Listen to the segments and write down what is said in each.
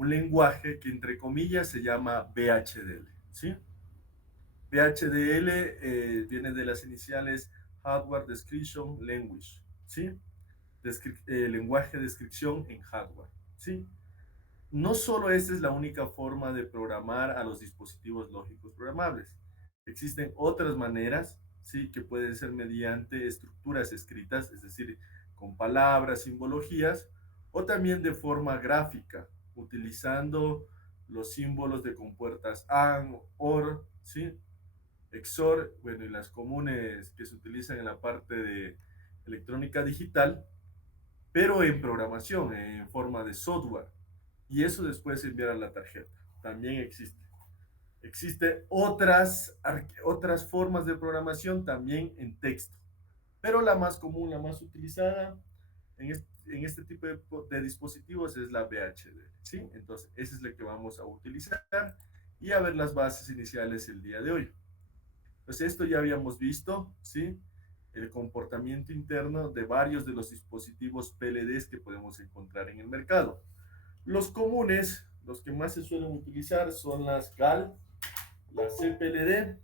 un lenguaje que entre comillas se llama VHDL, ¿sí? VHDL viene de las iniciales Hardware Description Language, ¿sí? Lenguaje de descripción en hardware, ¿sí? No solo esta es la única forma de programar a los dispositivos lógicos programables. Existen otras maneras, ¿sí? Que pueden ser mediante estructuras escritas, es decir, con palabras, simbologías, o también de forma gráfica, utilizando los símbolos de compuertas AND, OR, ¿sí? XOR, bueno, y las comunes que se utilizan en la parte de electrónica digital, pero en programación, en forma de software. Y eso después se enviará a la tarjeta. También existe. Existen otras formas de programación también en texto. Pero la más común, la más utilizada en este tipo de dispositivos es la VHDL, ¿sí? Entonces, esa es la que vamos a utilizar y a ver las bases iniciales el día de hoy. Pues esto ya habíamos visto, ¿sí? El comportamiento interno de varios de los dispositivos PLDs que podemos encontrar en el mercado. Los comunes, los que más se suelen utilizar son las GAL, las CPLD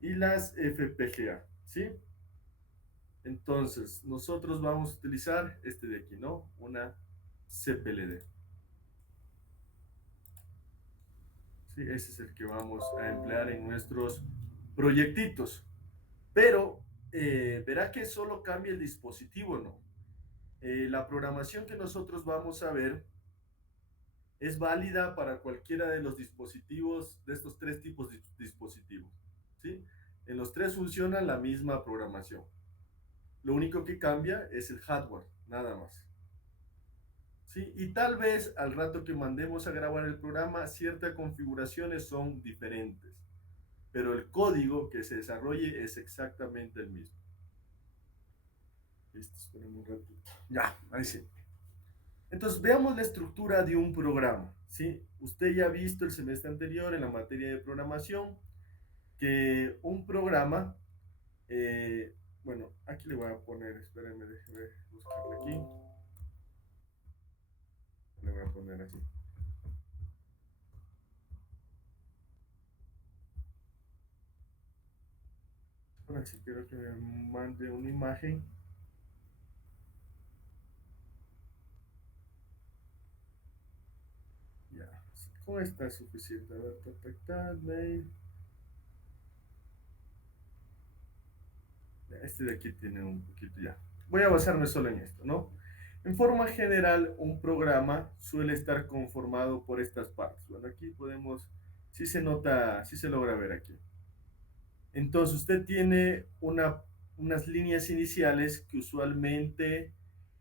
y las FPGA, ¿sí? Entonces, nosotros vamos a utilizar este de aquí, ¿no? Una CPLD. Sí, ese es el que vamos a emplear en nuestros proyectitos. Pero verá que solo cambia el dispositivo, ¿no? La programación que nosotros vamos a ver es válida para cualquiera de los dispositivos, de estos tres tipos de dispositivos, ¿sí? En los tres funciona la misma programación. Lo único que cambia es el hardware, nada más. ¿Sí? Y tal vez al rato que mandemos a grabar el programa, ciertas configuraciones son diferentes, pero el código que se desarrolle es exactamente el mismo. Listo, esperen un ratito. Ya, ahí sí. Entonces, veamos la estructura de un programa, ¿sí? Usted ya ha visto el semestre anterior en la materia de programación que un programa, bueno, aquí le voy a poner, espérenme, déjenme buscarle aquí, le voy a poner así. Ahora sí quiero que me mande una imagen. Ya, con esta es suficiente. A ver, mail. Este de aquí tiene un poquito ya. Voy a basarme solo en esto, ¿no? En forma general, un programa suele estar conformado por estas partes. Bueno, aquí podemos, sí se nota, sí se logra ver aquí. Entonces, usted tiene unas líneas iniciales que usualmente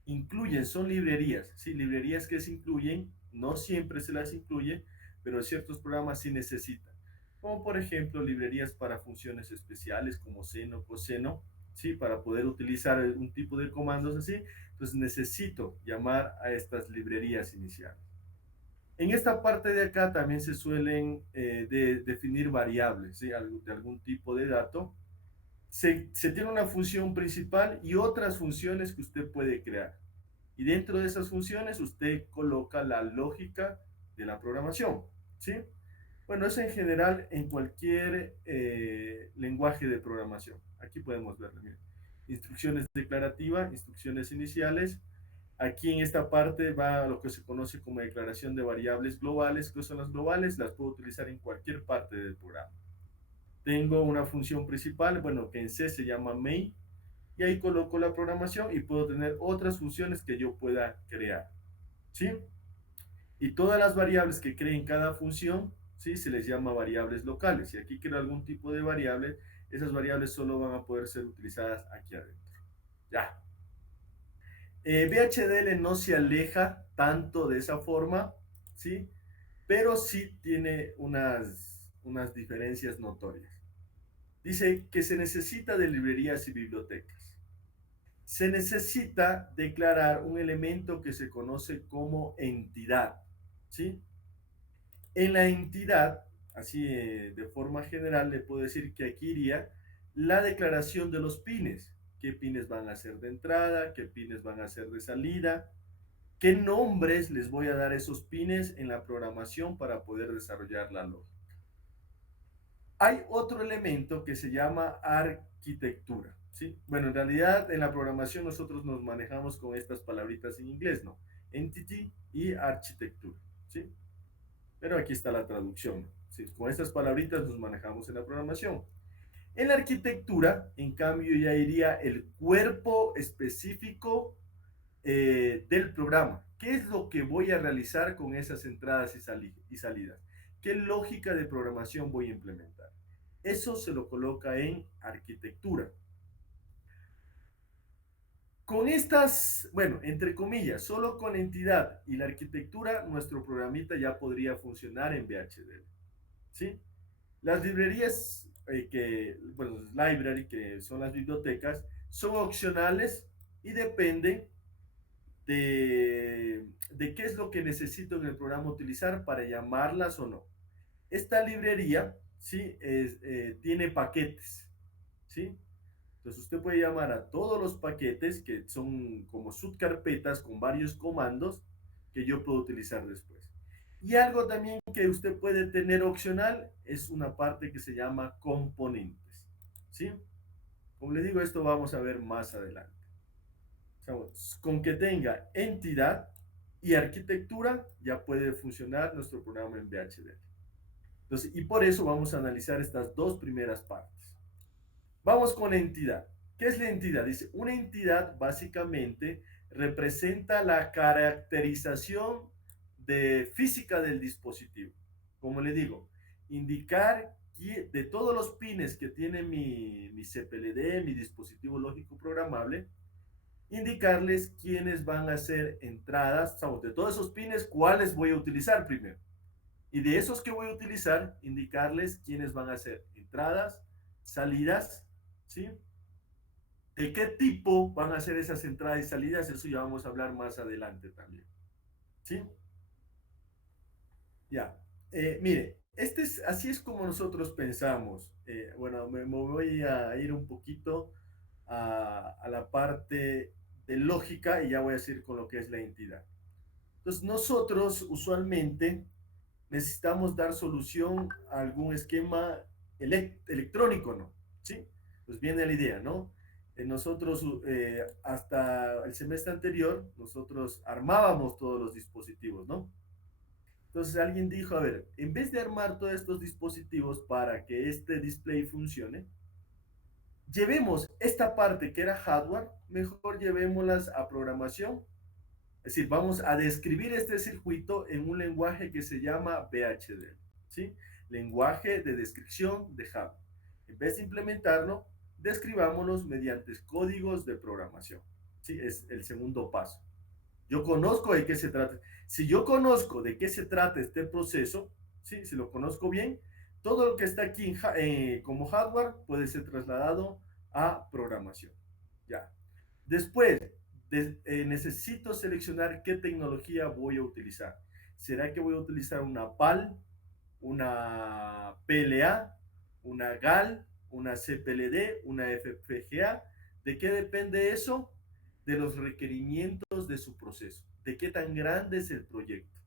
incluyen, son librerías, ¿sí? Librerías que se incluyen, no siempre se las incluye, pero ciertos programas sí necesitan. Como por ejemplo, librerías para funciones especiales como seno, coseno, ¿sí? Para poder utilizar un tipo de comandos así, entonces necesito llamar a estas librerías iniciales. En esta parte de acá también se suelen definir variables, ¿sí? De algún tipo de dato. Se tiene una función principal y otras funciones que usted puede crear. Y dentro de esas funciones usted coloca la lógica de la programación, ¿sí? Bueno, eso en general en cualquier lenguaje de programación. Aquí podemos verlo, miren. Instrucciones declarativas, instrucciones iniciales. Aquí en esta parte va lo que se conoce como declaración de variables globales. ¿Qué son las globales? Las puedo utilizar en cualquier parte del programa. Tengo una función principal, bueno, que en C se llama main, y ahí coloco la programación y puedo tener otras funciones que yo pueda crear, ¿sí? Y todas las variables que creen cada función, ¿sí? Se les llama variables locales. Si aquí creo algún tipo de variable, esas variables solo van a poder ser utilizadas aquí adentro. Ya. VHDL no se aleja tanto de esa forma, ¿sí? Pero sí tiene unas diferencias notorias. Dice que se necesita de librerías y bibliotecas. Se necesita declarar un elemento que se conoce como entidad, ¿sí? En la entidad, así de forma general, le puedo decir que aquí iría la declaración de los pines. ¿Qué pines van a ser de entrada? ¿Qué pines van a ser de salida? ¿Qué nombres les voy a dar a esos pines en la programación para poder desarrollar la lógica? Hay otro elemento que se llama arquitectura, ¿sí? Bueno, en realidad en la programación nosotros nos manejamos con estas palabritas en inglés, ¿no? Entity y arquitectura, ¿sí? Pero aquí está la traducción, ¿sí? Con estas palabritas nos manejamos en la programación. En la arquitectura, en cambio, ya iría el cuerpo específico del programa. ¿Qué es lo que voy a realizar con esas entradas y salidas? ¿Qué lógica de programación voy a implementar? Eso se lo coloca en arquitectura. Con estas, bueno, entre comillas, solo con entidad y la arquitectura, nuestro programita ya podría funcionar en VHDL. ¿Sí? Las librerías, bueno, library, que son las bibliotecas, son opcionales y dependen de qué es lo que necesito en el programa utilizar para llamarlas o no. Esta librería, ¿sí? Tiene paquetes, ¿sí? Entonces usted puede llamar a todos los paquetes que son como subcarpetas con varios comandos que yo puedo utilizar después. Y algo también que usted puede tener opcional es una parte que se llama componentes, ¿sí? Como le digo, esto vamos a ver más adelante. Con que tenga entidad y arquitectura, ya puede funcionar nuestro programa en VHDL. Entonces, y por eso vamos a analizar estas dos primeras partes. Vamos con entidad. ¿Qué es la entidad? Dice, una entidad básicamente representa la caracterización de física del dispositivo. Como le digo, indicar de todos los pines que tiene mi CPLD, mi dispositivo lógico programable, indicarles quiénes van a ser entradas, de todos esos pines, cuáles voy a utilizar primero. Y de esos que voy a utilizar, indicarles quiénes van a ser entradas, salidas, ¿sí? ¿De qué tipo van a ser esas entradas y salidas? Eso ya vamos a hablar más adelante también, ¿sí? Ya. Mire, así es como nosotros pensamos. Bueno, me voy a ir un poquito a la parte de lógica y ya voy a decir con lo que es la entidad. Entonces, nosotros usualmente necesitamos dar solución a algún esquema electrónico, ¿no? ¿Sí? Pues viene la idea, ¿no? Nosotros, hasta el semestre anterior, nosotros armábamos todos los dispositivos, ¿no? Entonces alguien dijo, a ver, en vez de armar todos estos dispositivos para que este display funcione, llevemos esta parte que era hardware, mejor llevémoslas a programación. Es decir, vamos a describir este circuito en un lenguaje que se llama VHDL, ¿sí? Lenguaje de descripción de hardware. En vez de implementarlo, describámoslos mediante códigos de programación, ¿sí? Es el segundo paso. Yo conozco de qué se trata. Si yo conozco de qué se trata este proceso, ¿sí? Si lo conozco bien, todo lo que está aquí como hardware puede ser trasladado a programación. Ya. Después, necesito seleccionar qué tecnología voy a utilizar. ¿Será que voy a utilizar una PAL, una PLA, una GAL, una CPLD, una FPGA? ¿De qué depende eso? De los requerimientos de su proceso, de qué tan grande es el proyecto.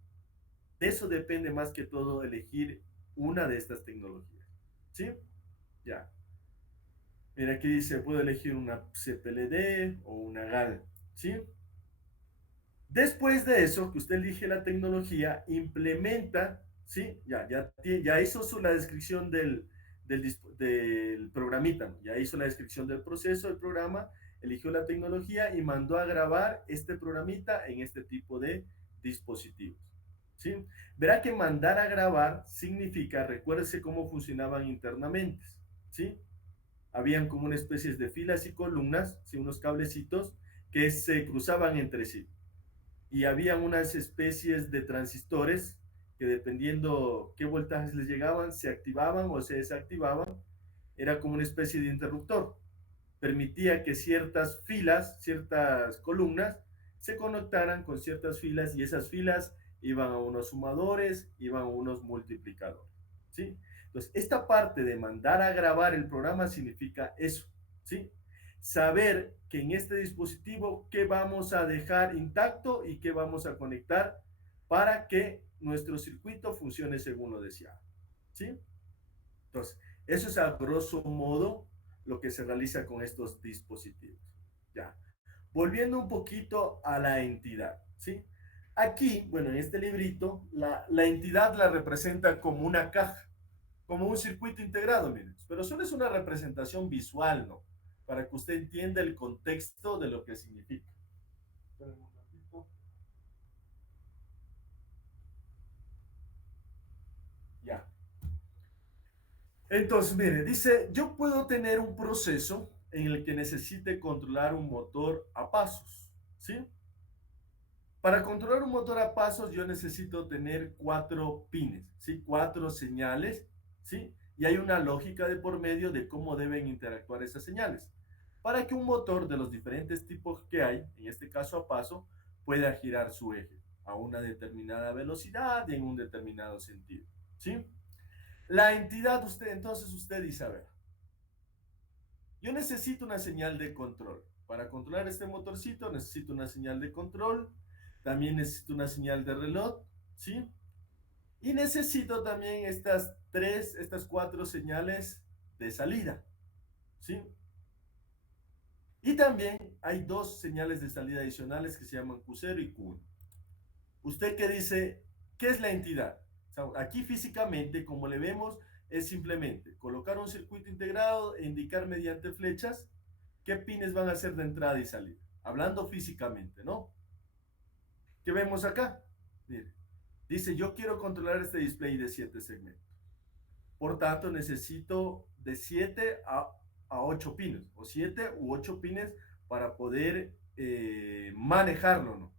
De eso depende más que todo elegir una de estas tecnologías. ¿Sí? Ya. Mira, aquí dice, puedo elegir una CPLD o una GAL. ¿Sí? Después de eso, que usted elige la tecnología, implementa, ¿sí? Ya hizo la descripción del programita, ¿no? Ya hizo la descripción del proceso del programa, eligió la tecnología y mandó a grabar este programita en este tipo de dispositivos, ¿sí? Verá que mandar a grabar significa, recuérdese cómo funcionaban internamente, ¿sí? Habían como una especie de filas y columnas, ¿sí? Unos cablecitos que se cruzaban entre sí y había unas especies de transistores que dependiendo qué voltajes les llegaban, se activaban o se desactivaban. Era como una especie de interruptor. Permitía que ciertas filas, ciertas columnas, se conectaran con ciertas filas y esas filas iban a unos sumadores, iban a unos multiplicadores. ¿Sí? Entonces, esta parte de mandar a grabar el programa significa eso. ¿Sí? saber que en este dispositivo qué vamos a dejar intacto y qué vamos a conectar para que nuestro circuito funcione según lo deseado. ¿Sí? Entonces, eso es a grosso modo lo que se realiza con estos dispositivos. Ya. Volviendo un poquito a la entidad, ¿sí? Aquí, bueno, en este librito, la entidad la representa como una caja, como un circuito integrado, miren, pero solo es una representación visual, ¿no? Para que usted entienda el contexto de lo que significa. Esperen un ratito. Ya. Entonces, mire, dice, yo puedo tener un proceso en el que necesite controlar un motor a pasos, ¿sí? Para controlar un motor a pasos yo necesito tener 4 pines, ¿sí? 4 señales, ¿sí? Y hay una lógica de por medio de cómo deben interactuar esas señales. Para que un motor de los diferentes tipos que hay, en este caso a paso, pueda girar su eje a una determinada velocidad y en un determinado sentido, ¿sí? La entidad, entonces usted dice, a ver, yo necesito una señal de control. Para controlar este motorcito necesito una señal de control, también necesito una señal de reloj, ¿sí? Y necesito también estas 4 señales de salida, ¿sí? Y también hay 2 señales de salida adicionales que se llaman Q0 y Q1. ¿Usted qué dice? ¿Qué es la entidad? O sea, aquí físicamente, como le vemos, es simplemente colocar un circuito integrado e indicar mediante flechas qué pines van a ser de entrada y salida. Hablando físicamente, ¿no? ¿Qué vemos acá? Mire, dice, yo quiero controlar este display de 7 segmentos. Por tanto, necesito de 7 a 8 pines, o 7 u 8 pines para poder manejarlo, ¿no?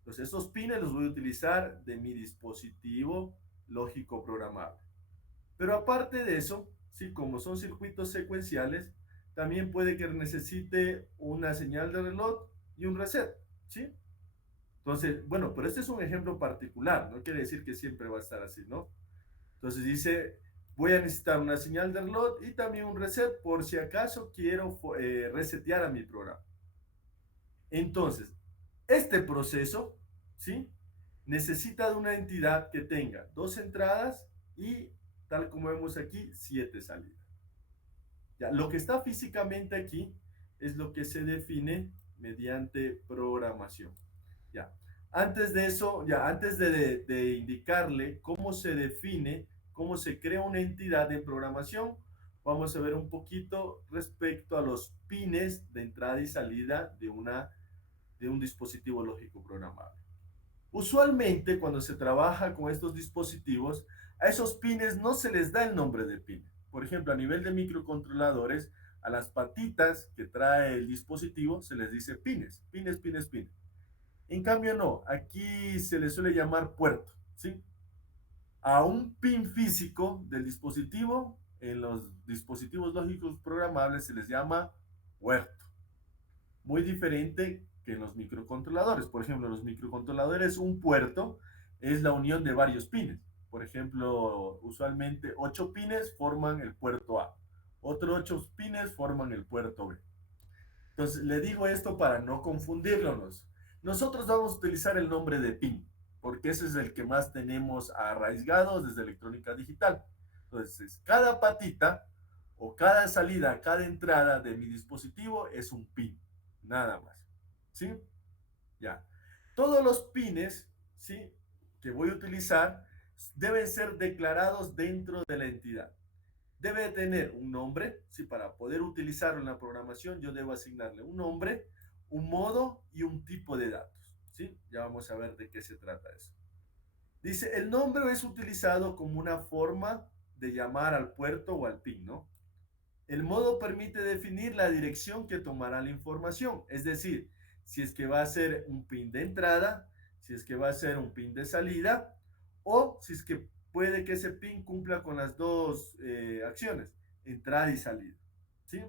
Entonces, esos pines los voy a utilizar de mi dispositivo lógico programable. Pero aparte de eso, sí, como son circuitos secuenciales, también puede que necesite una señal de reloj y un reset, ¿sí? Entonces, bueno, pero este es un ejemplo particular, no quiere decir que siempre va a estar así, ¿no? Entonces dice, voy a necesitar una señal de reloj y también un reset por si acaso quiero resetear a mi programa. Entonces, este proceso, ¿sí? Necesita de una entidad que tenga 2 entradas y, tal como vemos aquí, 7 salidas. Ya, lo que está físicamente aquí es lo que se define mediante programación. Ya. Antes de eso, ya antes de indicarle cómo se define, cómo se crea una entidad de programación, vamos a ver un poquito respecto a los pines de entrada y salida de un dispositivo lógico programable. Usualmente, cuando se trabaja con estos dispositivos, a esos pines no se les da el nombre de pin. Por ejemplo, a nivel de microcontroladores, a las patitas que trae el dispositivo se les dice pines, pines, pines, pines. En cambio, no, aquí se le suele llamar puerto, ¿sí? A un pin físico del dispositivo, en los dispositivos lógicos programables se les llama puerto. Muy diferente que en los microcontroladores. Por ejemplo, los microcontroladores, un puerto es la unión de varios pines. Por ejemplo, usualmente 8 pines forman el puerto A. Otros 8 pines forman el puerto B. Entonces, le digo esto para no confundirnos. Nosotros vamos a utilizar el nombre de pin, porque ese es el que más tenemos arraigado desde electrónica digital. Entonces, cada patita o cada salida, cada entrada de mi dispositivo es un pin, nada más. ¿Sí? Ya. Todos los pines, ¿sí? Que voy a utilizar deben ser declarados dentro de la entidad. Debe tener un nombre, ¿sí? Para poder utilizarlo en la programación, yo debo asignarle un nombre, un modo y un tipo de datos, ¿sí? Ya vamos a ver de qué se trata eso. Dice, el nombre es utilizado como una forma de llamar al puerto o al pin, ¿no? El modo permite definir la dirección que tomará la información, es decir, si es que va a ser un pin de entrada, si es que va a ser un pin de salida, o si es que puede que ese pin cumpla con las dos acciones, entrada y salida. ¿Sí?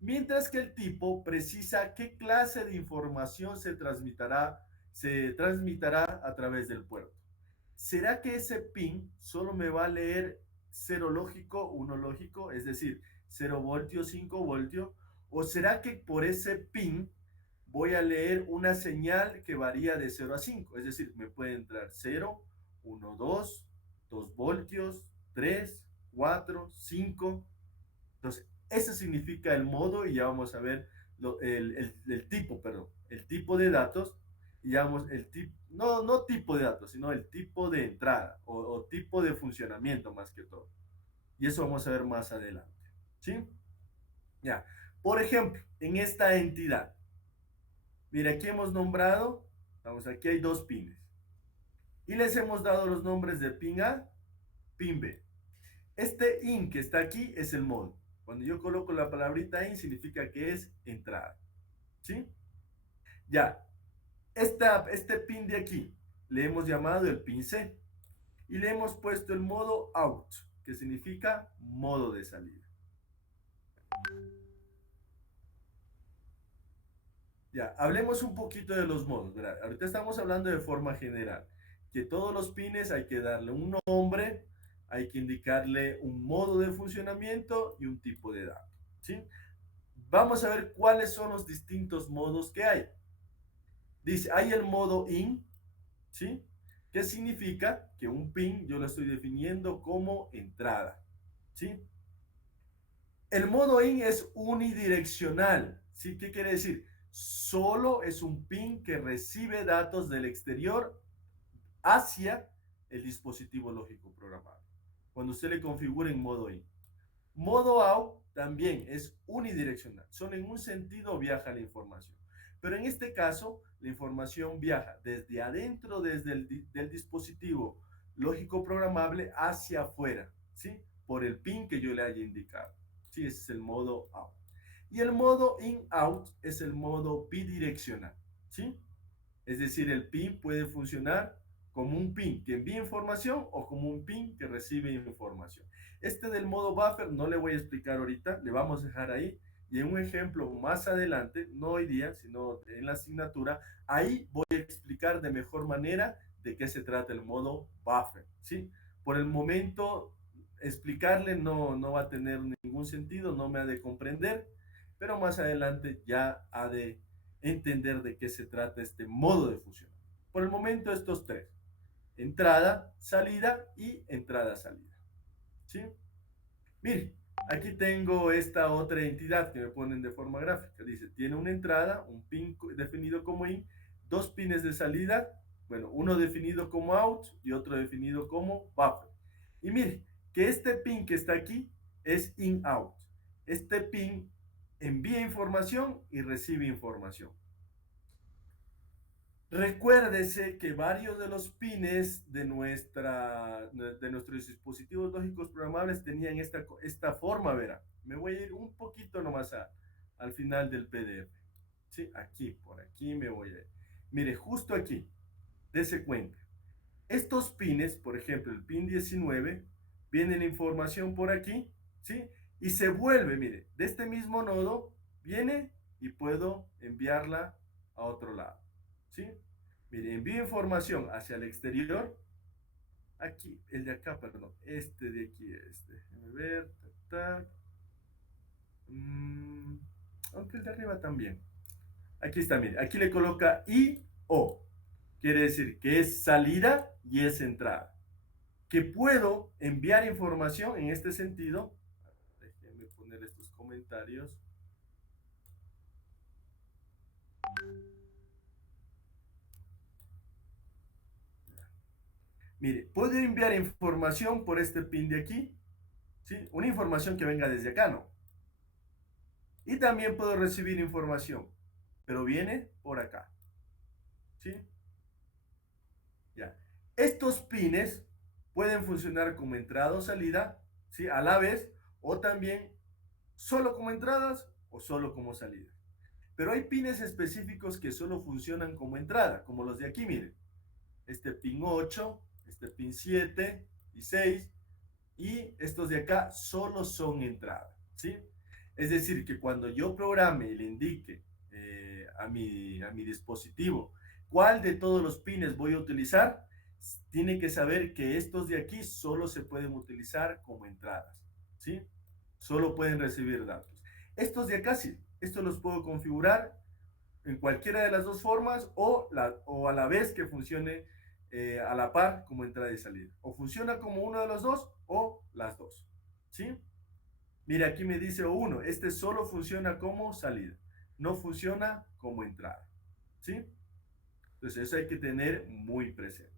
Mientras que el tipo precisa qué clase de información se transmitirá a través del puerto. ¿Será que ese pin solo me va a leer 0 lógico, 1 lógico? Es decir, 0 voltios, 5 voltios, ¿O será que por ese pin voy a leer una señal que varía de 0 a 5? Es decir, me puede entrar 0, 1, 2, 2 voltios, 3, 4, 5. Entonces, eso significa el modo y ya vamos a ver el tipo, perdón, el tipo de datos. Y ya vamos, el tipo, no tipo de datos, sino el tipo de entrada o tipo de funcionamiento más que todo. Y eso vamos a ver más adelante. ¿Sí? Ya. Por ejemplo, en esta entidad, mira, aquí hemos nombrado, vamos, aquí hay dos pines. Y les hemos dado los nombres de pin A, pin B. Este in que está aquí es el modo. Cuando yo coloco la palabrita in significa que es entrada. ¿Sí? Ya. Este pin de aquí le hemos llamado el pin C. Y le hemos puesto el modo out, que significa modo de salida. Ya, hablemos un poquito de los modos, ¿verdad? Ahorita estamos hablando de forma general, que todos los pines hay que darle un nombre, hay que indicarle un modo de funcionamiento y un tipo de dato, ¿sí? Vamos a ver cuáles son los distintos modos que hay. Dice, hay el modo in, ¿sí? ¿Qué significa? Que un pin yo lo estoy definiendo como entrada, ¿sí? El modo in es unidireccional, ¿sí? ¿Qué quiere decir? Solo es un pin que recibe datos del exterior hacia el dispositivo lógico programado. Cuando usted le configura en modo in. Modo out también es unidireccional. Solo en un sentido viaja la información. Pero en este caso, la información viaja desde adentro, desde del dispositivo lógico programable hacia afuera, ¿sí? Por el pin que yo le haya indicado. Sí, ese es el modo out. Y el modo in-out es el modo bidireccional, ¿sí? Es decir, el pin puede funcionar como un pin que envía información o como un pin que recibe información. Este del modo buffer no le voy a explicar ahorita, le vamos a dejar ahí. Y en un ejemplo más adelante, no hoy día, sino en la asignatura, ahí voy a explicar de mejor manera de qué se trata el modo buffer, ¿sí? Por el momento, explicarle no va a tener ningún sentido, no me ha de comprender, pero más adelante ya ha de entender de qué se trata este modo de fusión. Por el momento estos tres, entrada, salida y entrada-salida. ¿Sí? Mire, aquí tengo esta otra entidad que me ponen de forma gráfica. Dice, tiene una entrada, un pin definido como in, dos pines de salida, bueno, uno definido como out y otro definido como buffer. Y mire, que este pin que está aquí es in-out. Este pin envía información y recibe información. Recuérdese que varios de los pines de nuestros dispositivos lógicos programables tenían esta forma, verá. Me voy a ir un poquito nomás al final del PDF. Sí, aquí, por aquí me voy a ir. Mire, justo aquí, dese cuenta. Estos pines, por ejemplo, el pin 19, viene la información por aquí, ¿sí? Y se vuelve, mire, de este mismo nodo, viene y puedo enviarla a otro lado, ¿sí? Mire, envío información hacia el exterior, aquí, el de acá, perdón, este de aquí, déjame ver, aunque el de arriba también. Aquí está, mire, aquí le coloca I, O, quiere decir que es salida y es entrada. Que puedo enviar información en este sentido. Déjenme poner estos comentarios. Mire, puedo enviar información por este pin de aquí, ¿sí? Una información que venga desde acá, ¿no? Y también puedo recibir información, pero viene por acá, ¿sí? Ya. Estos pines pueden funcionar como entrada o salida, ¿sí? A la vez, o también solo como entradas o solo como salida. Pero hay pines específicos que solo funcionan como entrada, como los de aquí, miren. Este pin 8, este pin 7 y 6, y estos de acá solo son entrada, ¿sí? Es decir, que cuando yo programe y le indique a mi dispositivo cuál de todos los pines voy a utilizar, tiene que saber que estos de aquí solo se pueden utilizar como entradas, ¿sí? Solo pueden recibir datos. Estos de acá sí, estos los puedo configurar en cualquiera de las dos formas o a la vez que funcione a la par como entrada y salida. O funciona como uno de los dos o las dos. ¿Sí? Mira, aquí me dice uno, este solo funciona como salida, no funciona como entrada. ¿Sí? Entonces eso hay que tener muy presente.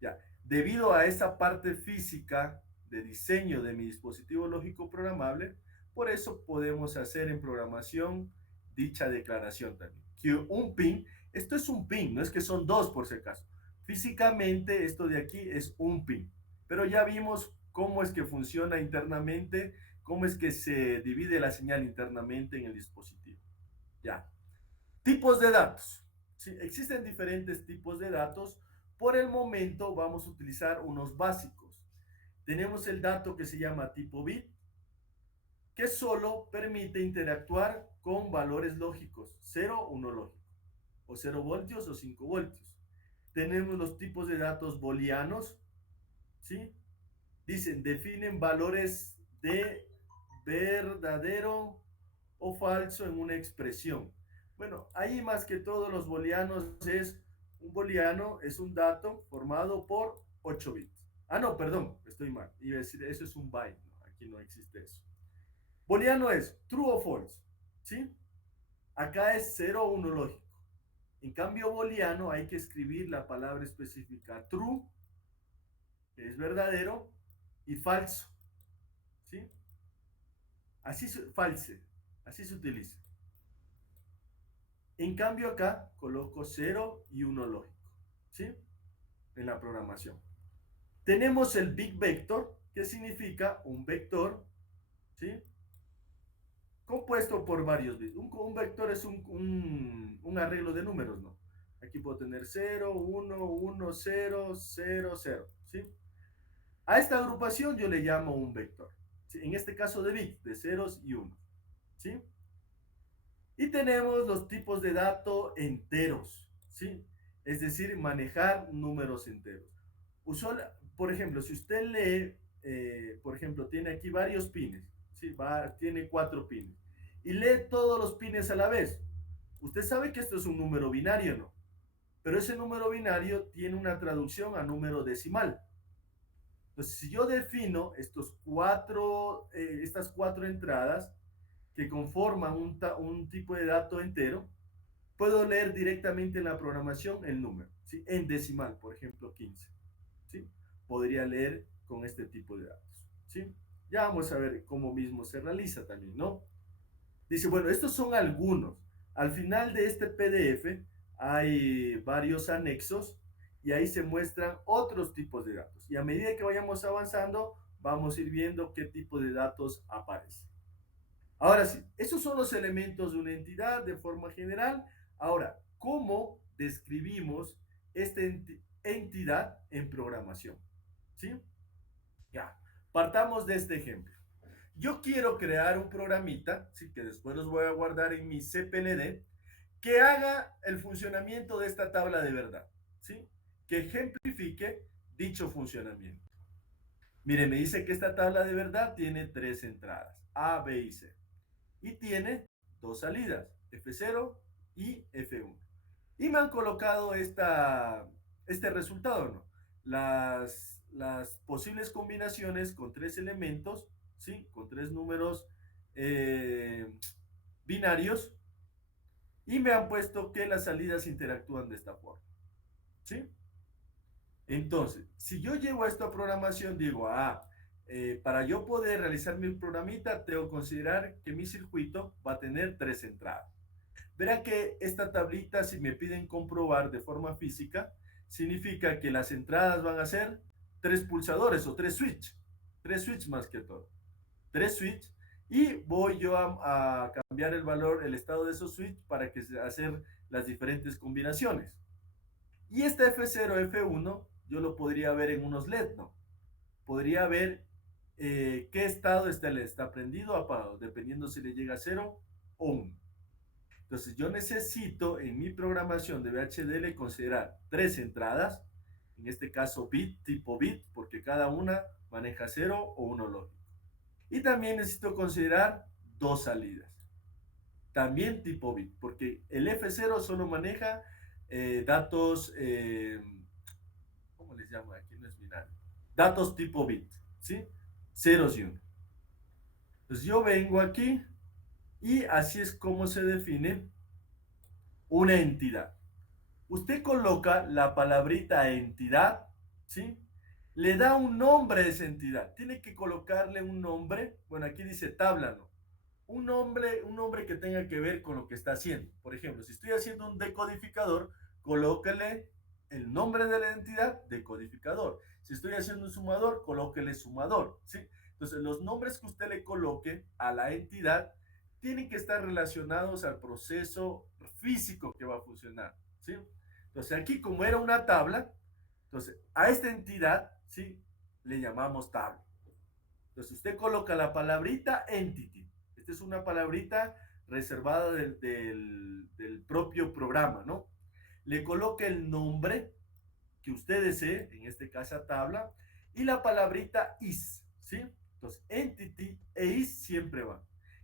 Ya, debido a esa parte física de diseño de mi dispositivo lógico programable, por eso podemos hacer en programación dicha declaración también. Que un pin, esto es un pin, no es que son dos por si acaso. Físicamente esto de aquí es un pin, pero ya vimos cómo es que funciona internamente, cómo es que se divide la señal internamente en el dispositivo. Ya. Tipos de datos. Sí, existen diferentes tipos de datos. Por el momento vamos a utilizar unos básicos. Tenemos el dato que se llama tipo bit, que solo permite interactuar con valores lógicos, 0, 1 lógico, o 0 voltios o 5 voltios. Tenemos los tipos de datos booleanos, ¿sí? Dicen, definen valores de verdadero o falso en una expresión. Bueno, ahí más que todo los booleanos un booleano es un dato formado por 8 bits. Ah, no, perdón, estoy mal. Iba a decir, eso es un byte. No, aquí no existe eso. Booleano es true o false, ¿sí? Acá es 0 o 1 lógico. En cambio, booleano hay que escribir la palabra específica true, que es verdadero, y falso, ¿sí? False, así se utiliza. En cambio acá coloco 0 y 1 lógico, ¿sí? En la programación. Tenemos el big vector, que significa un vector, ¿sí? Compuesto por varios bits. Un vector es un arreglo de números, ¿no? Aquí puedo tener 0, 1, 1, 0, 0, 0, ¿sí? A esta agrupación yo le llamo un vector. ¿Sí? En este caso de bits, de ceros y unos, ¿sí? Y tenemos los tipos de datos enteros, ¿sí? Es decir, manejar números enteros. Por ejemplo, si usted lee, por ejemplo, tiene aquí varios pines, ¿sí? Tiene 4 pines, y lee todos los pines a la vez. Usted sabe que esto es un número binario, ¿no? Pero ese número binario tiene una traducción a número decimal. Entonces, si yo defino estas 4 entradas que conforman un tipo de dato entero, puedo leer directamente en la programación el número, ¿sí? En decimal, por ejemplo, 15. ¿Sí? Podría leer con este tipo de datos. ¿Sí? Ya vamos a ver cómo mismo se realiza también, ¿no? Dice, bueno, estos son algunos. Al final de este PDF hay varios anexos y ahí se muestran otros tipos de datos. Y a medida que vayamos avanzando, vamos a ir viendo qué tipo de datos aparecen. Ahora sí, esos son los elementos de una entidad de forma general. Ahora, ¿cómo describimos esta entidad en programación? ¿Sí? Ya, partamos de este ejemplo. Yo quiero crear un programita, ¿sí? Que después los voy a guardar en mi CPLD, que haga el funcionamiento de esta tabla de verdad, ¿sí? Que ejemplifique dicho funcionamiento. Mire, me dice que esta tabla de verdad tiene 3 entradas, A, B y C. Y tiene 2 salidas, F0 y F1. Y me han colocado este resultado, ¿no? Las posibles combinaciones con 3 elementos, ¿sí? Con 3 números binarios, y me han puesto que las salidas interactúan de esta forma, ¿sí? Entonces, si yo llevo a esta programación, digo, para yo poder realizar mi programita, tengo que considerar que mi circuito va a tener 3 entradas. Verá que esta tablita, si me piden comprobar de forma física, significa que las entradas van a ser 3 pulsadores o 3 switch más que todo. 3 switch, y voy yo a cambiar el valor, el estado de esos switch para hacer las diferentes combinaciones. Y este F0, F1, yo lo podría ver en unos LED, ¿no? Podría ver qué estado está prendido o apagado, dependiendo si le llega a 0 o 1. Entonces yo necesito en mi programación de VHDL considerar 3 entradas, en este caso bit, tipo bit, porque cada una maneja 0 o 1 lógico. Y también necesito considerar dos salidas. También tipo bit, porque el F0 solo maneja datos, ¿cómo les llamo? Aquí no es binario. Datos tipo bit, ¿sí? Ceros y uno. Entonces yo vengo aquí y así es como se define una entidad. Usted coloca la palabrita entidad, ¿sí? Le da un nombre a esa entidad. Tiene que colocarle un nombre. Bueno, aquí dice tabla, ¿no? Un nombre que tenga que ver con lo que está haciendo. Por ejemplo, si estoy haciendo un decodificador, colóquele el nombre de la entidad decodificador. Si estoy haciendo un sumador, colóquele sumador, ¿sí? Entonces, los nombres que usted le coloque a la entidad tienen que estar relacionados al proceso físico que va a funcionar, ¿sí? Entonces, aquí como era una tabla, entonces a esta entidad, ¿sí? Le llamamos tabla. Entonces, usted coloca la palabrita entity. Esta es una palabrita reservada del propio programa, ¿no? Le coloca el nombre que usted desee, en este caso tabla, y la palabrita is, ¿sí? Entonces, entity e is siempre van.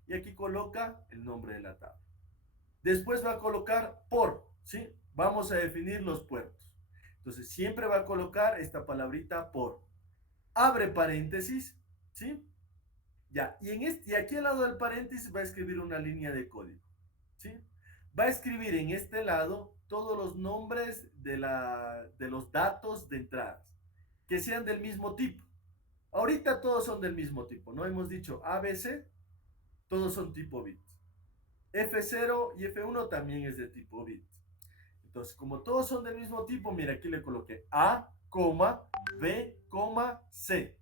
Y aquí coloca el nombre de la tabla. Después va a colocar por, ¿sí? Vamos a definir los puertos. Entonces, siempre va a colocar esta palabrita por. Abre paréntesis, ¿sí? Ya, y aquí al lado del paréntesis va a escribir una línea de código, ¿sí? Va a escribir en este lado todos los nombres de los datos de entradas, que sean del mismo tipo. Ahorita todos son del mismo tipo, ¿no? Hemos dicho ABC, todos son tipo bit. F0 y F1 también es de tipo bit. Entonces, como todos son del mismo tipo, mira, aquí le coloqué A, B, C.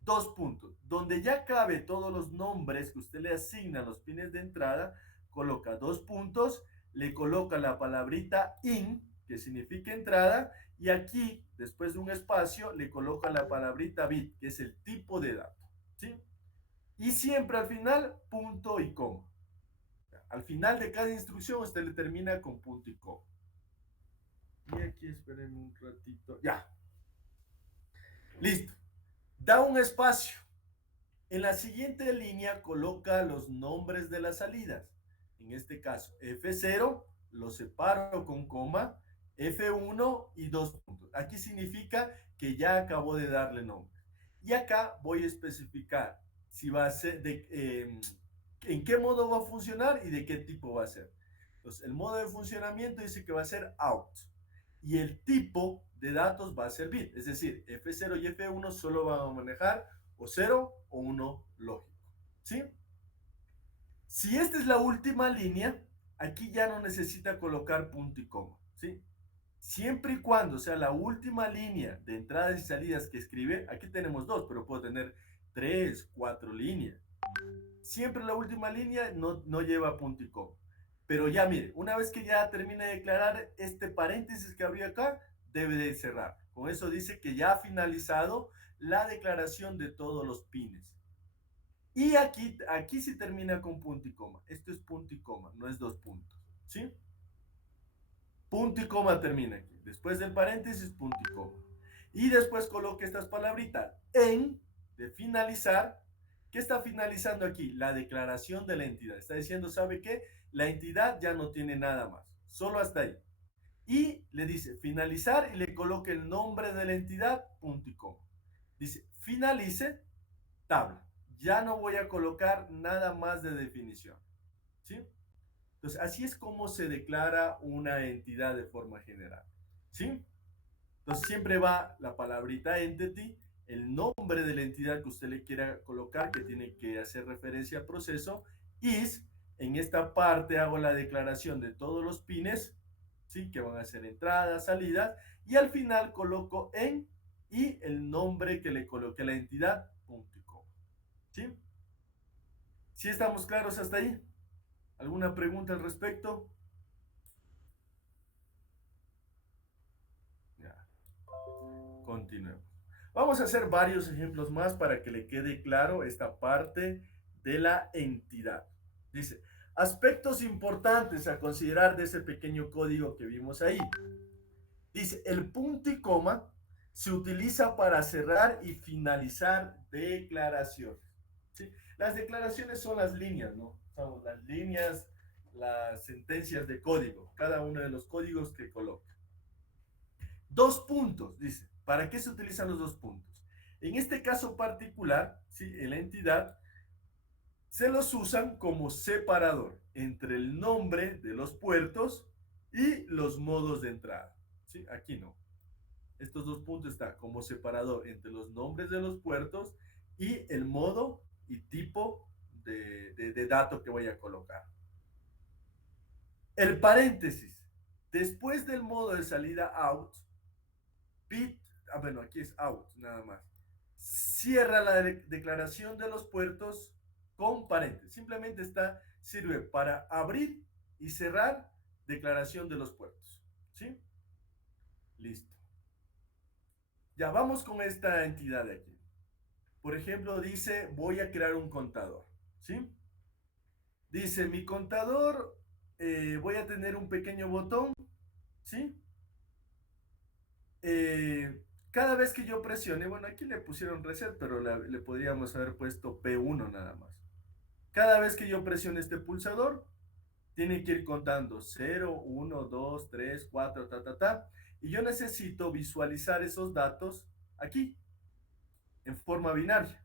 Dos puntos. Donde ya cabe todos los nombres que usted le asigna a los pines de entrada, coloca dos puntos, le coloca la palabrita in, que significa entrada, y aquí, después de un espacio, le coloca la palabrita bit, que es el tipo de dato, ¿sí? Y siempre al final, punto y coma. Al final de cada instrucción, usted le termina con punto y coma. Y aquí esperen un ratito. Ya. Listo. Da un espacio. En la siguiente línea coloca los nombres de las salidas. En este caso, F0 lo separo con coma, F1 y dos puntos. Aquí significa que ya acabó de darle nombre. Y acá voy a especificar si va a ser en qué modo va a funcionar y de qué tipo va a ser. Entonces, el modo de funcionamiento dice que va a ser out. Y el tipo de datos va a ser bit. Es decir, F0 y F1 solo van a manejar o 0 o 1 lógico. ¿Sí? Si esta es la última línea, aquí ya no necesita colocar punto y coma. ¿Sí? Siempre y cuando sea la última línea de entradas y salidas que escribe, aquí tenemos dos, pero puedo tener 3, 4 líneas. Siempre la última línea no lleva punto y coma. Pero ya mire, una vez que ya termine de declarar este paréntesis que abrió acá, debe de cerrar. Con eso dice que ya ha finalizado la declaración de todos los pines. Y aquí sí termina con punto y coma. Esto es punto y coma, no es dos puntos. ¿Sí? Punto y coma termina aquí. Después del paréntesis, punto y coma. Y después coloque estas palabritas en, de finalizar. ¿Qué está finalizando aquí? La declaración de la entidad. Está diciendo, ¿sabe qué? La entidad ya no tiene nada más. Solo hasta ahí. Y le dice finalizar y le coloque el nombre de la entidad, punto y coma. Dice finalice, tabla. Ya no voy a colocar nada más de definición. ¿Sí? Entonces, así es como se declara una entidad de forma general. ¿Sí? Entonces, siempre va la palabrita entity, el nombre de la entidad que usted le quiera colocar, que tiene que hacer referencia al proceso, is, en esta parte hago la declaración de todos los pines, ¿sí? Que van a ser entradas, salidas, y al final coloco en y el nombre que le coloque a la entidad, punto y coma. ¿Sí? ¿Sí estamos claros hasta ahí? ¿Alguna pregunta al respecto? Ya, continuemos. Vamos a hacer varios ejemplos más para que le quede claro esta parte de la entidad. Dice, aspectos importantes a considerar de ese pequeño código que vimos ahí. Dice, el punto y coma se utiliza para cerrar y finalizar declaraciones. ¿sí? Las declaraciones son las líneas, ¿no? Son las líneas, las sentencias de código, cada uno de los códigos que coloca. Dos puntos, dice. ¿Para qué se utilizan los dos puntos? En este caso particular, ¿sí? En la entidad, se los usan como separador entre el nombre de los puertos y los modos de entrada. ¿Sí? Aquí no. Estos dos puntos están como separador entre los nombres de los puertos y el modo y tipo de dato que voy a colocar. El paréntesis. Después del modo de salida out, bit, bueno, aquí es out nada más. Cierra la declaración de los puertos con paréntesis. Simplemente sirve para abrir y cerrar declaración de los puertos. ¿Sí? Listo. Ya vamos con esta entidad de aquí. Por ejemplo, dice, voy a crear un contador. ¿Sí? Dice, mi contador, voy a tener un pequeño botón. ¿Sí? Cada vez que yo presione, bueno, aquí le pusieron reset, pero le podríamos haber puesto P1 nada más. Cada vez que yo presione este pulsador, tiene que ir contando 0, 1, 2, 3, 4, ta, ta, ta. Y yo necesito visualizar esos datos aquí, en forma binaria.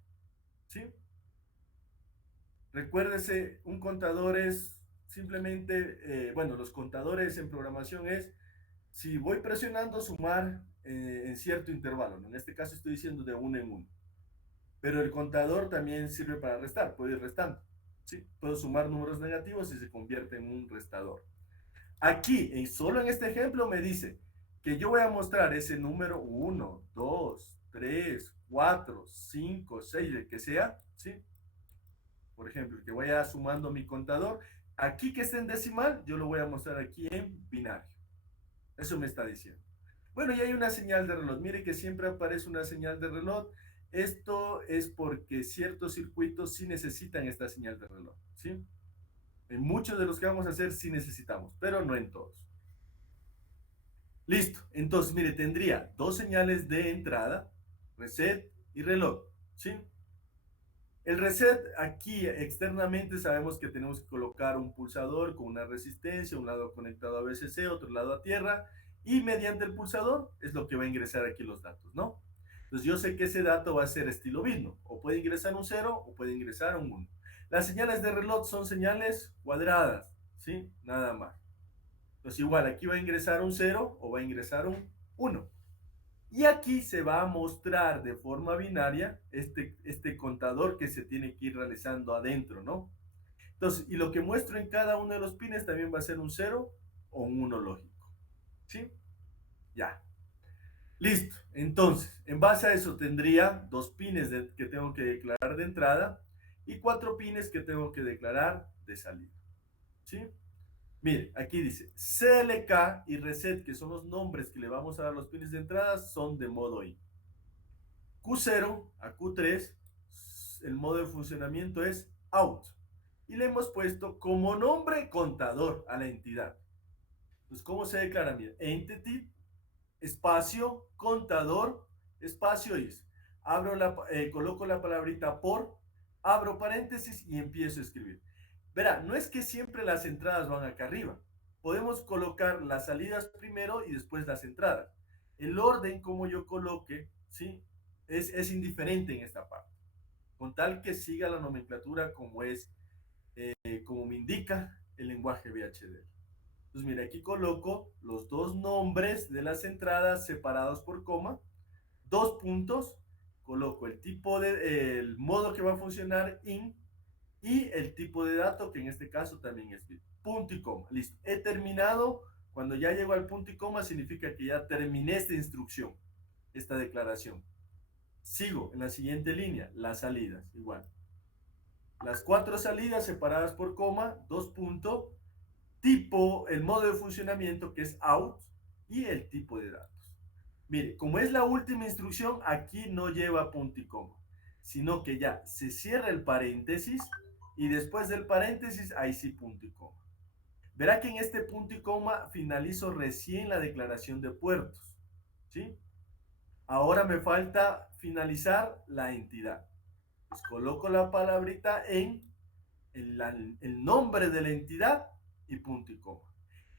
¿Sí? Recuérdese, un contador es simplemente, bueno, los contadores en programación es, si voy presionando sumar en cierto intervalo, ¿no? En este caso estoy diciendo de uno en uno. Pero el contador también sirve para restar, puedo ir restando. ¿Sí? Puedo sumar números negativos y se convierte en un restador. Aquí, solo en este ejemplo, me dice que yo voy a mostrar ese número 1, 2, 3, 4, 5, 6, el que sea, ¿sí? Por ejemplo, que vaya sumando mi contador. Aquí que esté en decimal, yo lo voy a mostrar aquí en binario. Eso me está diciendo. Bueno, y hay una señal de reloj. Mire que siempre aparece una señal de reloj. Esto es porque ciertos circuitos sí necesitan esta señal de reloj, ¿sí? En muchos de los que vamos a hacer sí necesitamos, pero no en todos. Listo. Entonces, mire, tendría dos señales de entrada, reset y reloj, ¿sí? El reset aquí externamente sabemos que tenemos que colocar un pulsador con una resistencia, un lado conectado a VCC, otro lado a tierra, y mediante el pulsador es lo que va a ingresar aquí los datos, ¿no? Entonces yo sé que ese dato va a ser estilo bit, o puede ingresar un 0 o puede ingresar un 1. Las señales de reloj son señales cuadradas, ¿sí? Nada más. Entonces igual aquí va a ingresar un 0 o va a ingresar un 1. Y aquí se va a mostrar de forma binaria este contador que se tiene que ir realizando adentro, ¿no? Entonces, y lo que muestro en cada uno de los pines también va a ser un 0 o un 1 lógico. ¿Sí? Ya. Listo. Entonces, en base a eso tendría dos pines que tengo que declarar de entrada y cuatro pines que tengo que declarar de salida. ¿Sí? Mire, aquí dice CLK y reset, que son los nombres que le vamos a dar a los pines de entrada, son de modo I. Q0 a Q3, el modo de funcionamiento es out. Y le hemos puesto como nombre contador a la entidad. Entonces, ¿cómo se declara? Mira, entity, espacio, contador, espacio is. Coloco la palabrita por, abro paréntesis y empiezo a escribir. Verá, no es que siempre las entradas van acá arriba. Podemos colocar las salidas primero y después las entradas. El orden como yo coloque, ¿sí? Es indiferente en esta parte. Con tal que siga la nomenclatura como me indica el lenguaje VHDL. Entonces, mira, aquí coloco los dos nombres de las entradas separados por coma, dos puntos, coloco el modo que va a funcionar in y el tipo de dato que en este caso también es bit. Punto y coma. Listo. He terminado. Cuando ya llego al punto y coma significa que ya terminé esta instrucción, esta declaración. Sigo en la siguiente línea, las salidas, igual. Las cuatro salidas separadas por coma, dos puntos, tipo, el modo de funcionamiento que es out y el tipo de datos. Mire, como es la última instrucción, aquí no lleva punto y coma, sino que ya se cierra el paréntesis y después del paréntesis, ahí sí punto y coma. Verá que en este punto y coma finalizo recién la declaración de puertos, ¿sí? Ahora me falta finalizar la entidad. Pues coloco la palabrita en el nombre de la entidad y punto y coma.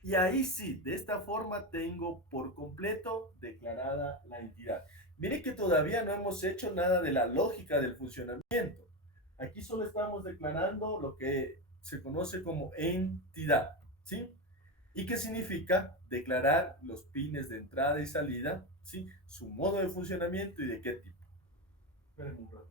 Y ahí sí, de esta forma tengo por completo declarada la entidad. Mire que todavía no hemos hecho nada de la lógica del funcionamiento. Aquí solo estamos declarando lo que se conoce como entidad, ¿sí? ¿Y qué significa? Declarar los pines de entrada y salida, ¿sí? Su modo de funcionamiento y de qué tipo. Espérenme un ratito.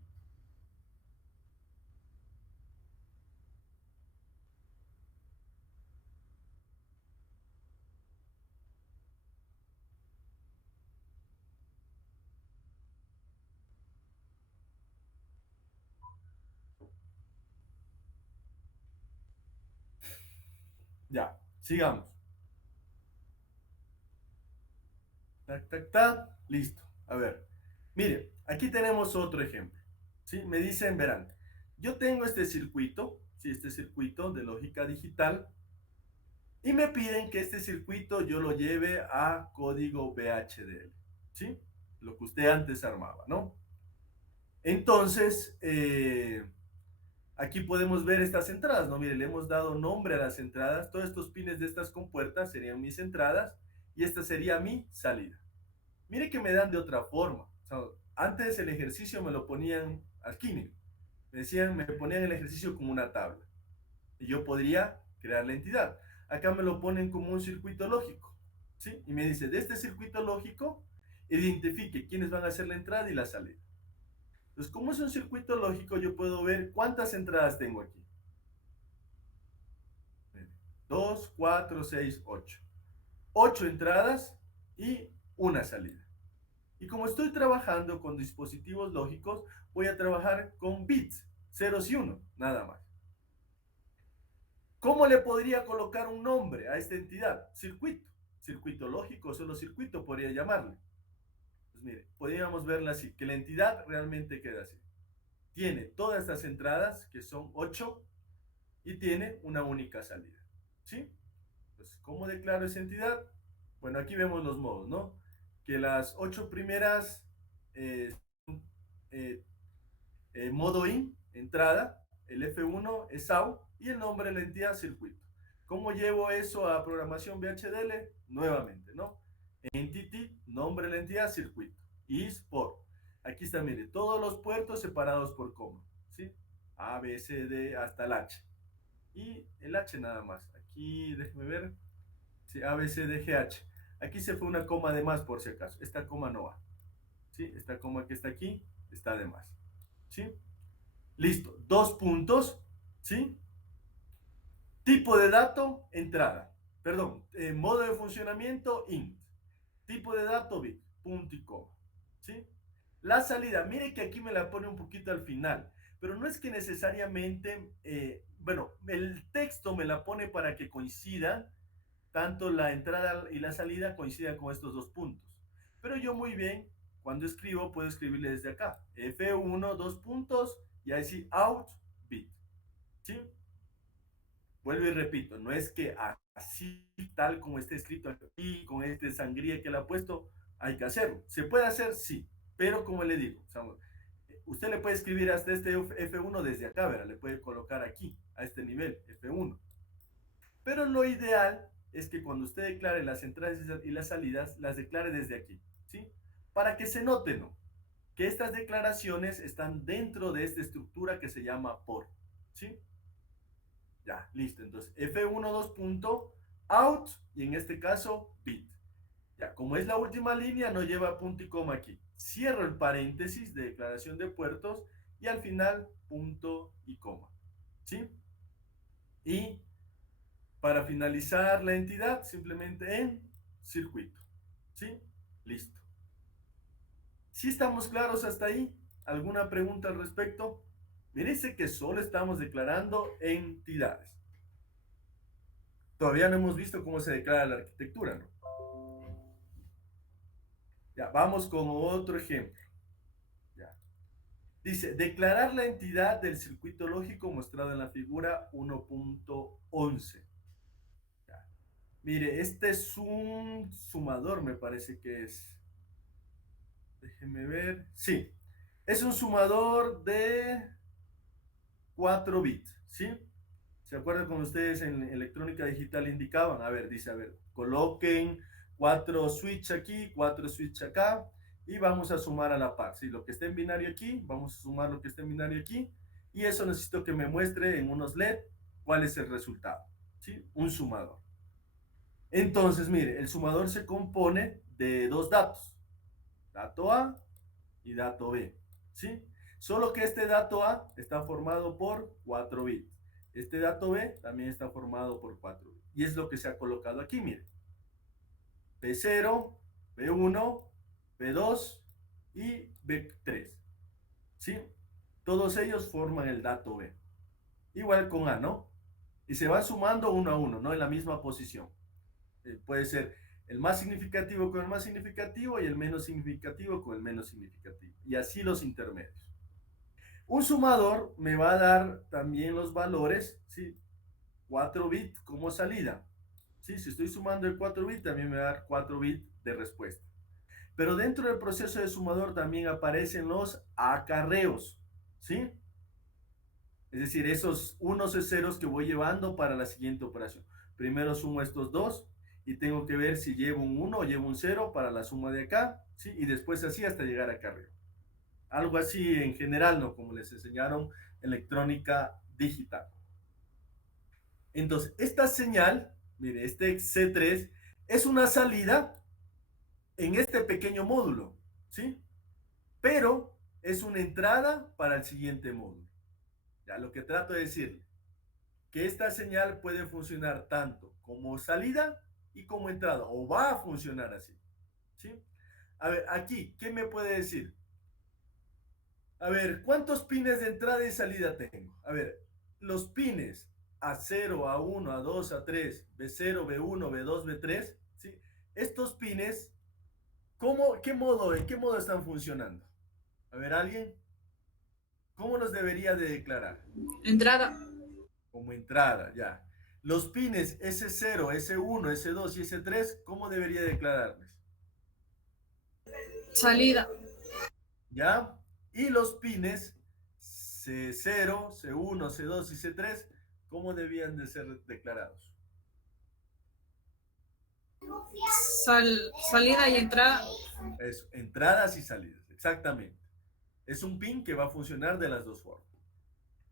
Ya, sigamos. Tac, tac, tac, listo. A ver, mire, aquí tenemos otro ejemplo. ¿Sí? Me dicen, verán, yo tengo este circuito, ¿sí? Este circuito de lógica digital, y me piden que este circuito yo lo lleve a código VHDL, ¿sí? Lo que usted antes armaba, ¿no? Entonces, aquí podemos ver estas entradas, ¿no? Mire, le hemos dado nombre a las entradas. Todos estos pines de estas compuertas serían mis entradas y esta sería mi salida. Mire que me dan de otra forma. O sea, antes el ejercicio me lo ponían aquí, me decían, me ponían el ejercicio como una tabla. Y yo podría crear la entidad. Acá me lo ponen como un circuito lógico. ¿Sí? Y me dice, de este circuito lógico, identifique quiénes van a hacer la entrada y la salida. Entonces, como es un circuito lógico, yo puedo ver cuántas entradas tengo aquí. 2, 4, 6, 8. 8 entradas y una salida. Y como estoy trabajando con dispositivos lógicos, voy a trabajar con bits, ceros y uno, nada más. ¿Cómo le podría colocar un nombre a esta entidad? Circuito. Circuito lógico, solo circuito podría llamarle. Pues mire, podríamos verla así, que la entidad realmente queda así. Tiene todas estas entradas, que son 8, y tiene una única salida. ¿Sí? Pues, ¿cómo declaro esa entidad? Bueno, aquí vemos los modos, ¿no? Que las 8 primeras eh, eh, modo in, entrada, el F1 es out y el nombre de la entidad circuito. ¿Cómo llevo eso a programación VHDL? Nuevamente, ¿no? Entity, nombre de la entidad, circuito. Is por. Aquí está, mire, todos los puertos separados por coma, ¿sí? A, B, C, D, hasta el H. Y el H nada más. Aquí, déjeme ver. Sí, A, B, C, D, G, H. Aquí se fue una coma de más por si acaso. Esta coma no va. ¿Sí? Esta coma que está aquí está de más. ¿Sí? Listo. Dos puntos. ¿Sí? Tipo de dato, entrada. Perdón. Modo de funcionamiento, int. Tipo de dato, bit. Punto y coma. ¿Sí? La salida. Mire que aquí me la pone un poquito al final. Pero no es que necesariamente, bueno, el texto me la pone para que coincida tanto la entrada y la salida coincidan con estos dos puntos. Pero yo muy bien, cuando escribo, puedo escribirle desde acá. F1, dos puntos, y ahí sí, out, bit. ¿Sí? Vuelvo y repito, no es que así, tal como está escrito aquí, con este sangría que le ha puesto, hay que hacerlo. ¿Se puede hacer? Sí. Pero como le digo, o sea, usted le puede escribir hasta este F1 desde acá, ¿verdad? Le puede colocar aquí, a este nivel, F1. Pero lo ideal es que cuando usted declare las entradas y las salidas, las declare desde aquí, ¿sí? Para que se note, ¿no? Que estas declaraciones están dentro de esta estructura que se llama por, ¿sí? Ya, listo. Entonces, F1, 2 punto, out, y en este caso, bit. Ya, como es la última línea, no lleva punto y coma aquí. Cierro el paréntesis de declaración de puertos y al final, punto y coma, ¿sí? Y para finalizar la entidad, simplemente en circuito. ¿Sí? Listo. ¿Sí estamos claros hasta ahí? ¿Alguna pregunta al respecto? Dice que solo estamos declarando entidades. Todavía no hemos visto cómo se declara la arquitectura, ¿no? Ya, vamos con otro ejemplo. Ya. Dice, declarar la entidad del circuito lógico mostrado en la figura 1.11. Mire, este es un sumador, me parece que es. Déjeme ver. Sí. Es un sumador de 4 bits, ¿sí? ¿Se acuerdan cuando ustedes en electrónica digital indicaban? A ver, dice, a ver, coloquen 4 switch aquí, 4 switch acá, y vamos a sumar a la par. ¿Sí? Lo que está en binario aquí, vamos a sumar lo que está en binario aquí, y eso necesito que me muestre en unos LED cuál es el resultado. ¿Sí? Un sumador. Entonces, mire, el sumador se compone de dos datos, dato A y dato B, ¿sí? Solo que este dato A está formado por 4 bits. Este dato B también está formado por 4 bits. Y es lo que se ha colocado aquí, mire. B0, B1, B2 y B3, ¿sí? Todos ellos forman el dato B. Igual con A, ¿no? Y se van sumando uno a uno, ¿no? En la misma posición. Puede ser el más significativo con el más significativo y el menos significativo con el menos significativo. Y así los intermedios. Un sumador me va a dar también los valores, ¿sí? 4 bits como salida. ¿Sí? Si estoy sumando el 4 bits, también me va a dar 4 bits de respuesta. Pero dentro del proceso de sumador también aparecen los acarreos, ¿sí? Es decir, esos unos y ceros que voy llevando para la siguiente operación. Primero sumo estos dos y tengo que ver si llevo un 1 o llevo un 0 para la suma de acá, ¿sí? Y después así hasta llegar a acarreo. Algo así en general, ¿no? Como les enseñaron electrónica digital. Entonces, esta señal, mire, este C3 es una salida en este pequeño módulo, ¿sí? Pero es una entrada para el siguiente módulo. Ya lo que trato de decir, que esta señal puede funcionar tanto como salida y como entrada, o va a funcionar así, ¿sí? A ver, aquí, ¿qué me puede decir? A ver, ¿cuántos pines de entrada y salida tengo? A ver, los pines A0, A1, A2, A3, B0, B1, B2, B3, ¿sí? Estos pines, ¿en qué modo están funcionando? A ver, ¿alguien? ¿Cómo los debería de declarar? Entrada, Como entrada, ya. Los pines S0, S1, S2 y S3, ¿cómo debería declararles? salida, ¿Ya? Y los pines C0, C1, C2 y C3, ¿cómo debían de ser declarados? salida y entrada. Eso, entradas y salidas, exactamente. Es un pin que va a funcionar de las dos formas.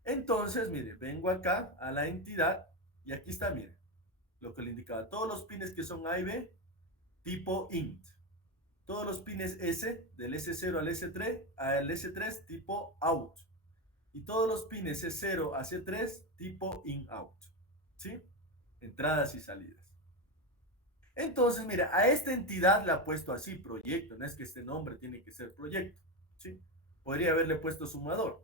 Entonces, mire, vengo acá a la entidad y aquí está, mire, lo que le indicaba. Todos los pines que son A y B, tipo int. Todos los pines S, del S0 al S3 tipo out. Y todos los pines C0 a C3 tipo in-out. ¿Sí? Entradas y salidas. Entonces, mira, a esta entidad le ha puesto así, proyecto. No es que este nombre tiene que ser proyecto. ¿Sí? Podría haberle puesto sumador.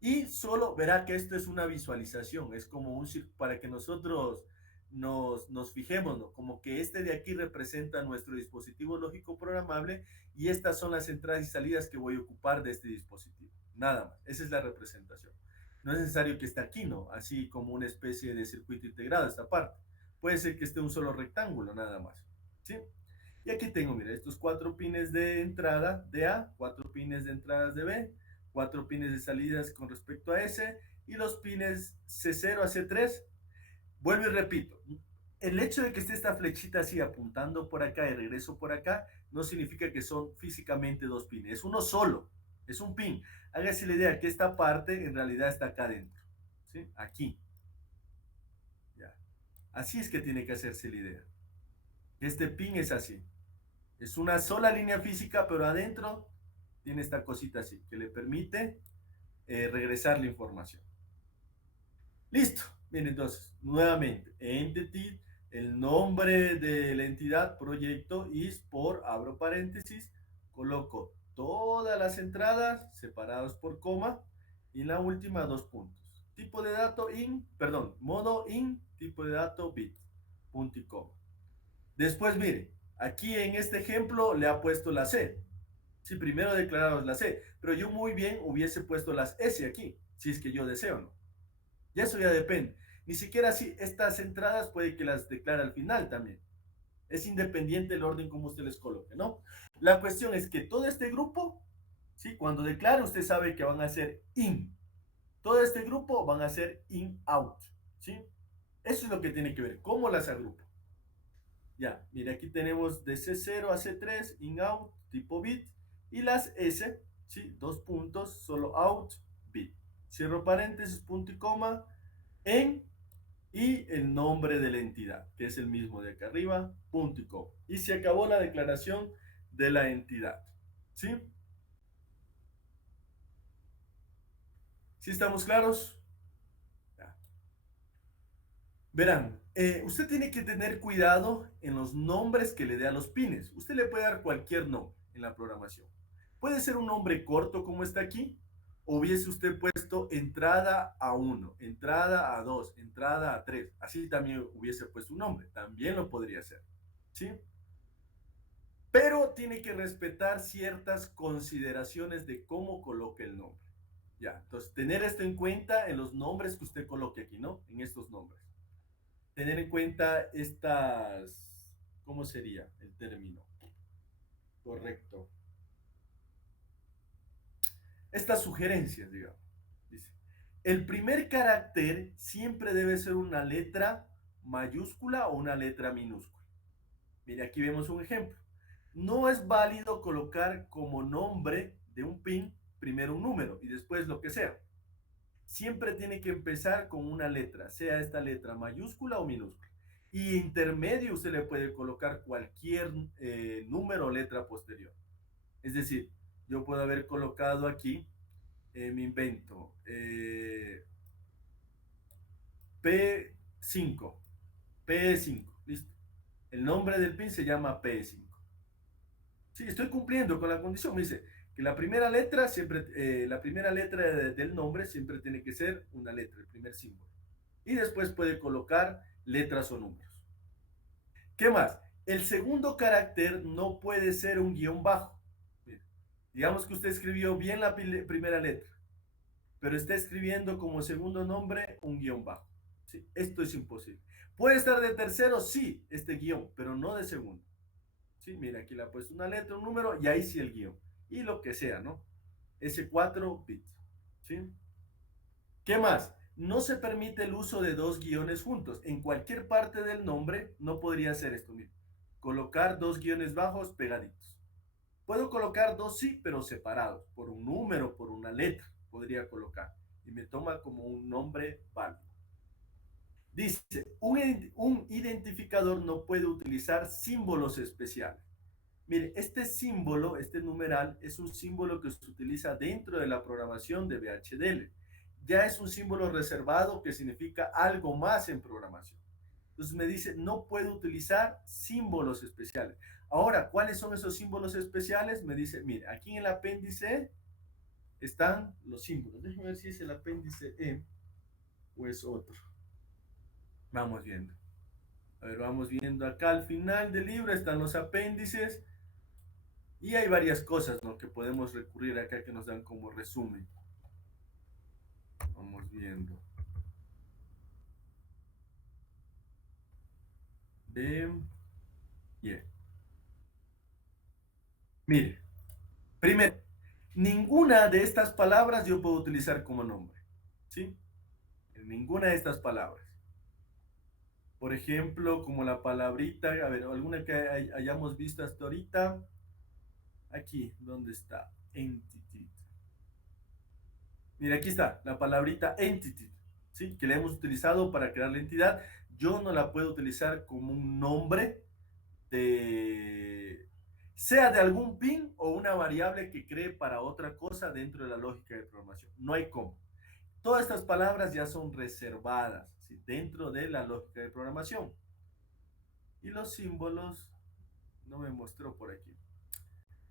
Y solo verá que esto es una visualización, es como un para que nosotros nos fijemos, ¿no? Como que este de aquí representa nuestro dispositivo lógico programable y estas son las entradas y salidas que voy a ocupar de este dispositivo. Nada más, esa es la representación. No es necesario que esté aquí, ¿no? Así como una especie de circuito integrado esta parte. Puede ser que esté un solo rectángulo, nada más. ¿Sí? Y aquí tengo, mira, estos 4 pines de entrada de A, 4 pines de entradas de B, 4 pines de salidas con respecto a S y los pines C0 a C3. Vuelvo y repito, el hecho de que esté esta flechita así apuntando por acá y regreso por acá no significa que son físicamente dos pines, es uno solo, es un pin. Hágase la idea que esta parte en realidad está acá adentro, ¿sí? Aquí. Ya. Así es que tiene que hacerse la idea. Este pin es así. Es una sola línea física, pero adentro tiene esta cosita así, que le permite regresar la información. Listo. Bien, entonces, nuevamente, entity, el nombre de la entidad, proyecto, is por, abro paréntesis, coloco todas las entradas separadas por coma y en la última dos puntos. Tipo de dato in, perdón, modo in, tipo de dato bit, punto y coma. Después, mire, aquí en este ejemplo le ha puesto la C. Sí, primero declaramos la C, pero yo muy bien hubiese puesto las S aquí, si es que yo deseo, ¿no? Y eso ya depende. Ni siquiera si estas entradas puede que las declare al final también. Es independiente el orden como usted les coloque, ¿no? La cuestión es que todo este grupo ¿sí? Cuando declare, usted sabe que van a ser in. Todo este grupo van a ser in-out, ¿sí? Eso es lo que tiene que ver, cómo las agrupo. Ya, mire, aquí tenemos de C0 a C3, in-out, tipo bit, y las S, ¿sí? Dos puntos, solo out, bit. Cierro paréntesis, punto y coma, en, y el nombre de la entidad, que es el mismo de acá arriba, punto y coma. Y se acabó la declaración de la entidad, ¿sí? ¿Sí estamos claros? Ya. Verán, usted tiene que tener cuidado en los nombres que le dé a los pines. Usted le puede dar cualquier nombre en la programación. Puede ser un nombre corto como está aquí, o hubiese usted puesto entrada a 1, entrada a 2, entrada a 3. Así también hubiese puesto un nombre. También lo podría hacer. ¿Sí? Pero tiene que respetar ciertas consideraciones de cómo coloque el nombre. Ya, entonces tener esto en cuenta en los nombres que usted coloque aquí, ¿no? En estos nombres. Tener en cuenta estas, ¿cómo sería el término? Correcto. Estas sugerencias, digamos. Dice, el primer carácter siempre debe ser una letra mayúscula o una letra minúscula. Mire, aquí vemos un ejemplo. No es válido colocar como nombre de un pin primero un número y después lo que sea. Siempre tiene que empezar con una letra, sea esta letra mayúscula o minúscula. Y intermedio usted le puede colocar cualquier número o letra posterior. Es decir, yo puedo haber colocado aquí, me invento, P5, P5, listo. El nombre del pin se llama P5. Sí, estoy cumpliendo con la condición. Me dice que la primera letra siempre, la primera letra del nombre siempre tiene que ser una letra, el primer símbolo. Y después puede colocar letras o números. ¿Qué más? El segundo carácter no puede ser un guión bajo. Mira, digamos que usted escribió bien la primera letra, pero está escribiendo como segundo nombre un guión bajo. ¿Sí? Esto es imposible. ¿Puede estar de tercero? Sí, este guión, pero no de segundo. ¿Sí? Mira, aquí le ha puesto una letra, un número, y ahí sí el guión. Y lo que sea, ¿no? Ese 4 bits. ¿Sí? ¿Qué más? No se permite el uso de dos guiones juntos. En cualquier parte del nombre no podría hacer esto. Mira. Colocar dos guiones bajos pegaditos. Puedo colocar dos sí, pero separados, por un número, por una letra, podría colocar. Y me toma como un nombre válido. Dice, un identificador no puede utilizar símbolos especiales. Mire, este símbolo, este numeral, es un símbolo que se utiliza dentro de la programación de VHDL. Ya es un símbolo reservado que significa algo más en programación. Entonces me dice, no puedo utilizar símbolos especiales. Ahora, ¿cuáles son esos símbolos especiales? Me dice, mire, aquí en el apéndice están los símbolos. Déjenme ver si es el apéndice E o es otro. Vamos viendo. A ver, vamos viendo acá al final del libro están los apéndices y hay varias cosas, ¿no?, que podemos recurrir acá que nos dan como resumen. Vamos viendo. Bien. Yeah. Mire, primero, ninguna de estas palabras yo puedo utilizar como nombre. ¿Sí? En ninguna de estas palabras. Por ejemplo, como la palabrita, a ver, alguna que hayamos visto hasta ahorita. Aquí, ¿dónde está? Entity. Mira, aquí está, la palabrita entity, ¿sí? Que la hemos utilizado para crear la entidad. Yo no la puedo utilizar como un nombre de, sea de algún pin o una variable que cree para otra cosa dentro de la lógica de programación. No hay cómo. Todas estas palabras ya son reservadas, ¿sí?, dentro de la lógica de programación. Y los símbolos, no me mostró por aquí.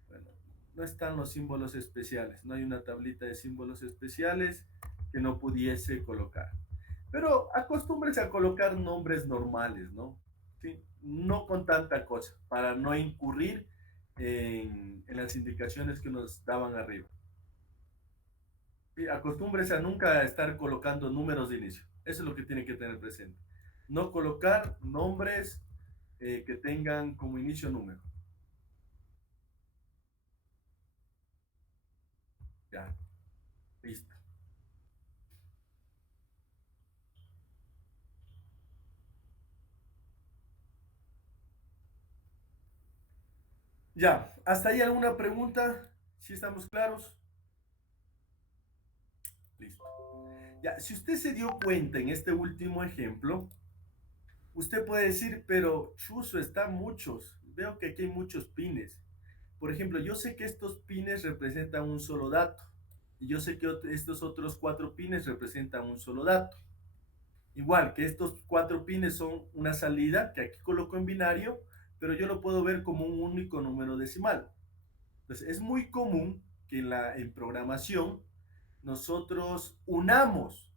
Bueno, no están los símbolos especiales, no hay una tablita de símbolos especiales que no pudiese colocar. Pero acostúmbrense a colocar nombres normales, ¿no? ¿Sí? No con tanta cosa, para no incurrir en las indicaciones que nos daban arriba. ¿Sí? Acostúmbrense a nunca estar colocando números de inicio. Eso es lo que tienen que tener presente. No colocar nombres que tengan como inicio número. Ya, listo. Ya, ¿hasta ahí alguna pregunta? ¿Si estamos claros? Listo. Ya, si usted se dio cuenta en este último ejemplo, usted puede decir, pero Chuzo, están muchos. Veo que aquí hay muchos pines. Por ejemplo, yo sé que estos pines representan un solo dato. Y yo sé que estos otros cuatro pines representan un solo dato. Igual que estos cuatro pines son una salida que aquí coloco en binario, pero yo lo puedo ver como un único número decimal. Entonces, es muy común que en programación nosotros unamos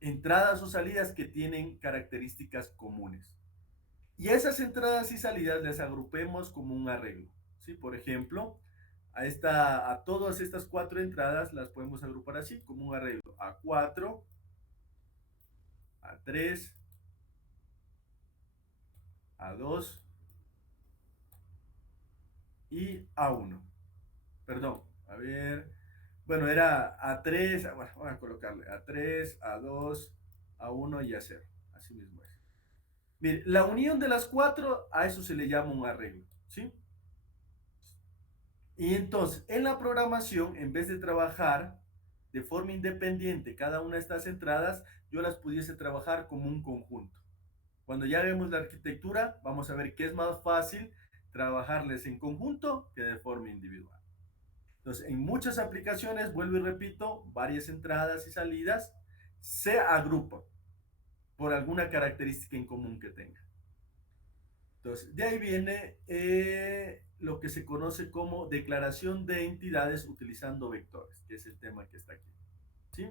entradas o salidas que tienen características comunes. Y esas entradas y salidas las agrupemos como un arreglo. ¿Sí? Por ejemplo, a todas estas cuatro entradas las podemos agrupar así, como un arreglo. A4, A3, A2 y A1. Perdón, a ver. Bueno, era A3, bueno, vamos a colocarle A3, A2, A1 y A0. Así mismo es. Mire, la unión de las cuatro, a eso se le llama un arreglo. ¿Sí? Y entonces, en la programación, en vez de trabajar de forma independiente cada una de estas entradas, yo las pudiese trabajar como un conjunto. Cuando ya vemos la arquitectura, vamos a ver que es más fácil trabajarles en conjunto que de forma individual. Entonces, en muchas aplicaciones, vuelvo y repito, varias entradas y salidas se agrupan por alguna característica en común que tengan. Entonces, de ahí viene lo que se conoce como declaración de entidades utilizando vectores, que es el tema que está aquí. ¿Sí?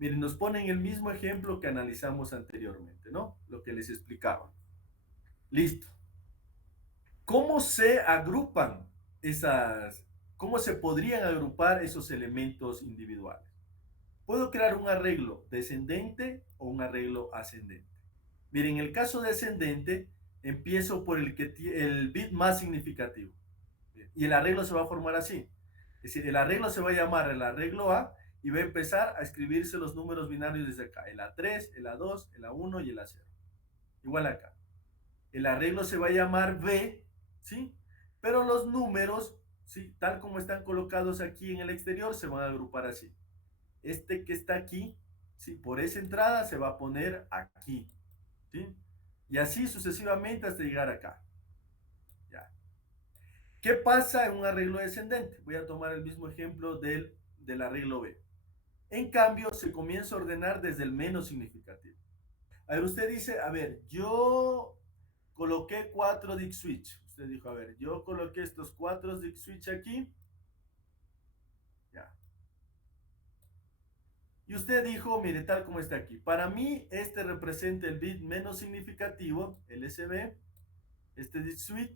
Miren, nos ponen el mismo ejemplo que analizamos anteriormente, ¿no? Lo que les explicaba. Listo. ¿Cómo se agrupan esas, cómo se podrían agrupar esos elementos individuales? Puedo crear un arreglo descendente o un arreglo ascendente. Miren, en el caso descendente, empiezo por el bit más significativo. Y el arreglo se va a formar así. Es decir, el arreglo se va a llamar el arreglo A y va a empezar a escribirse los números binarios desde acá. El A3, el A2, el A1 y el A0. Igual acá. El arreglo se va a llamar B, ¿sí? Pero los números, ¿sí? Tal como están colocados aquí en el exterior, se van a agrupar así. Este que está aquí, ¿sí? Por esa entrada se va a poner aquí, ¿sí? Y así sucesivamente hasta llegar acá. Ya. ¿Qué pasa en un arreglo descendente? Voy a tomar el mismo ejemplo del arreglo B. En cambio, se comienza a ordenar desde el menos significativo. A ver, usted dice, a ver, yo coloqué cuatro Dick Switch. Usted dijo, a ver, yo coloqué estos cuatro Dick Switch aquí. Ya. Y usted dijo, mire, tal como está aquí. Para mí, este representa el bit menos significativo, LSB, este Dick Switch.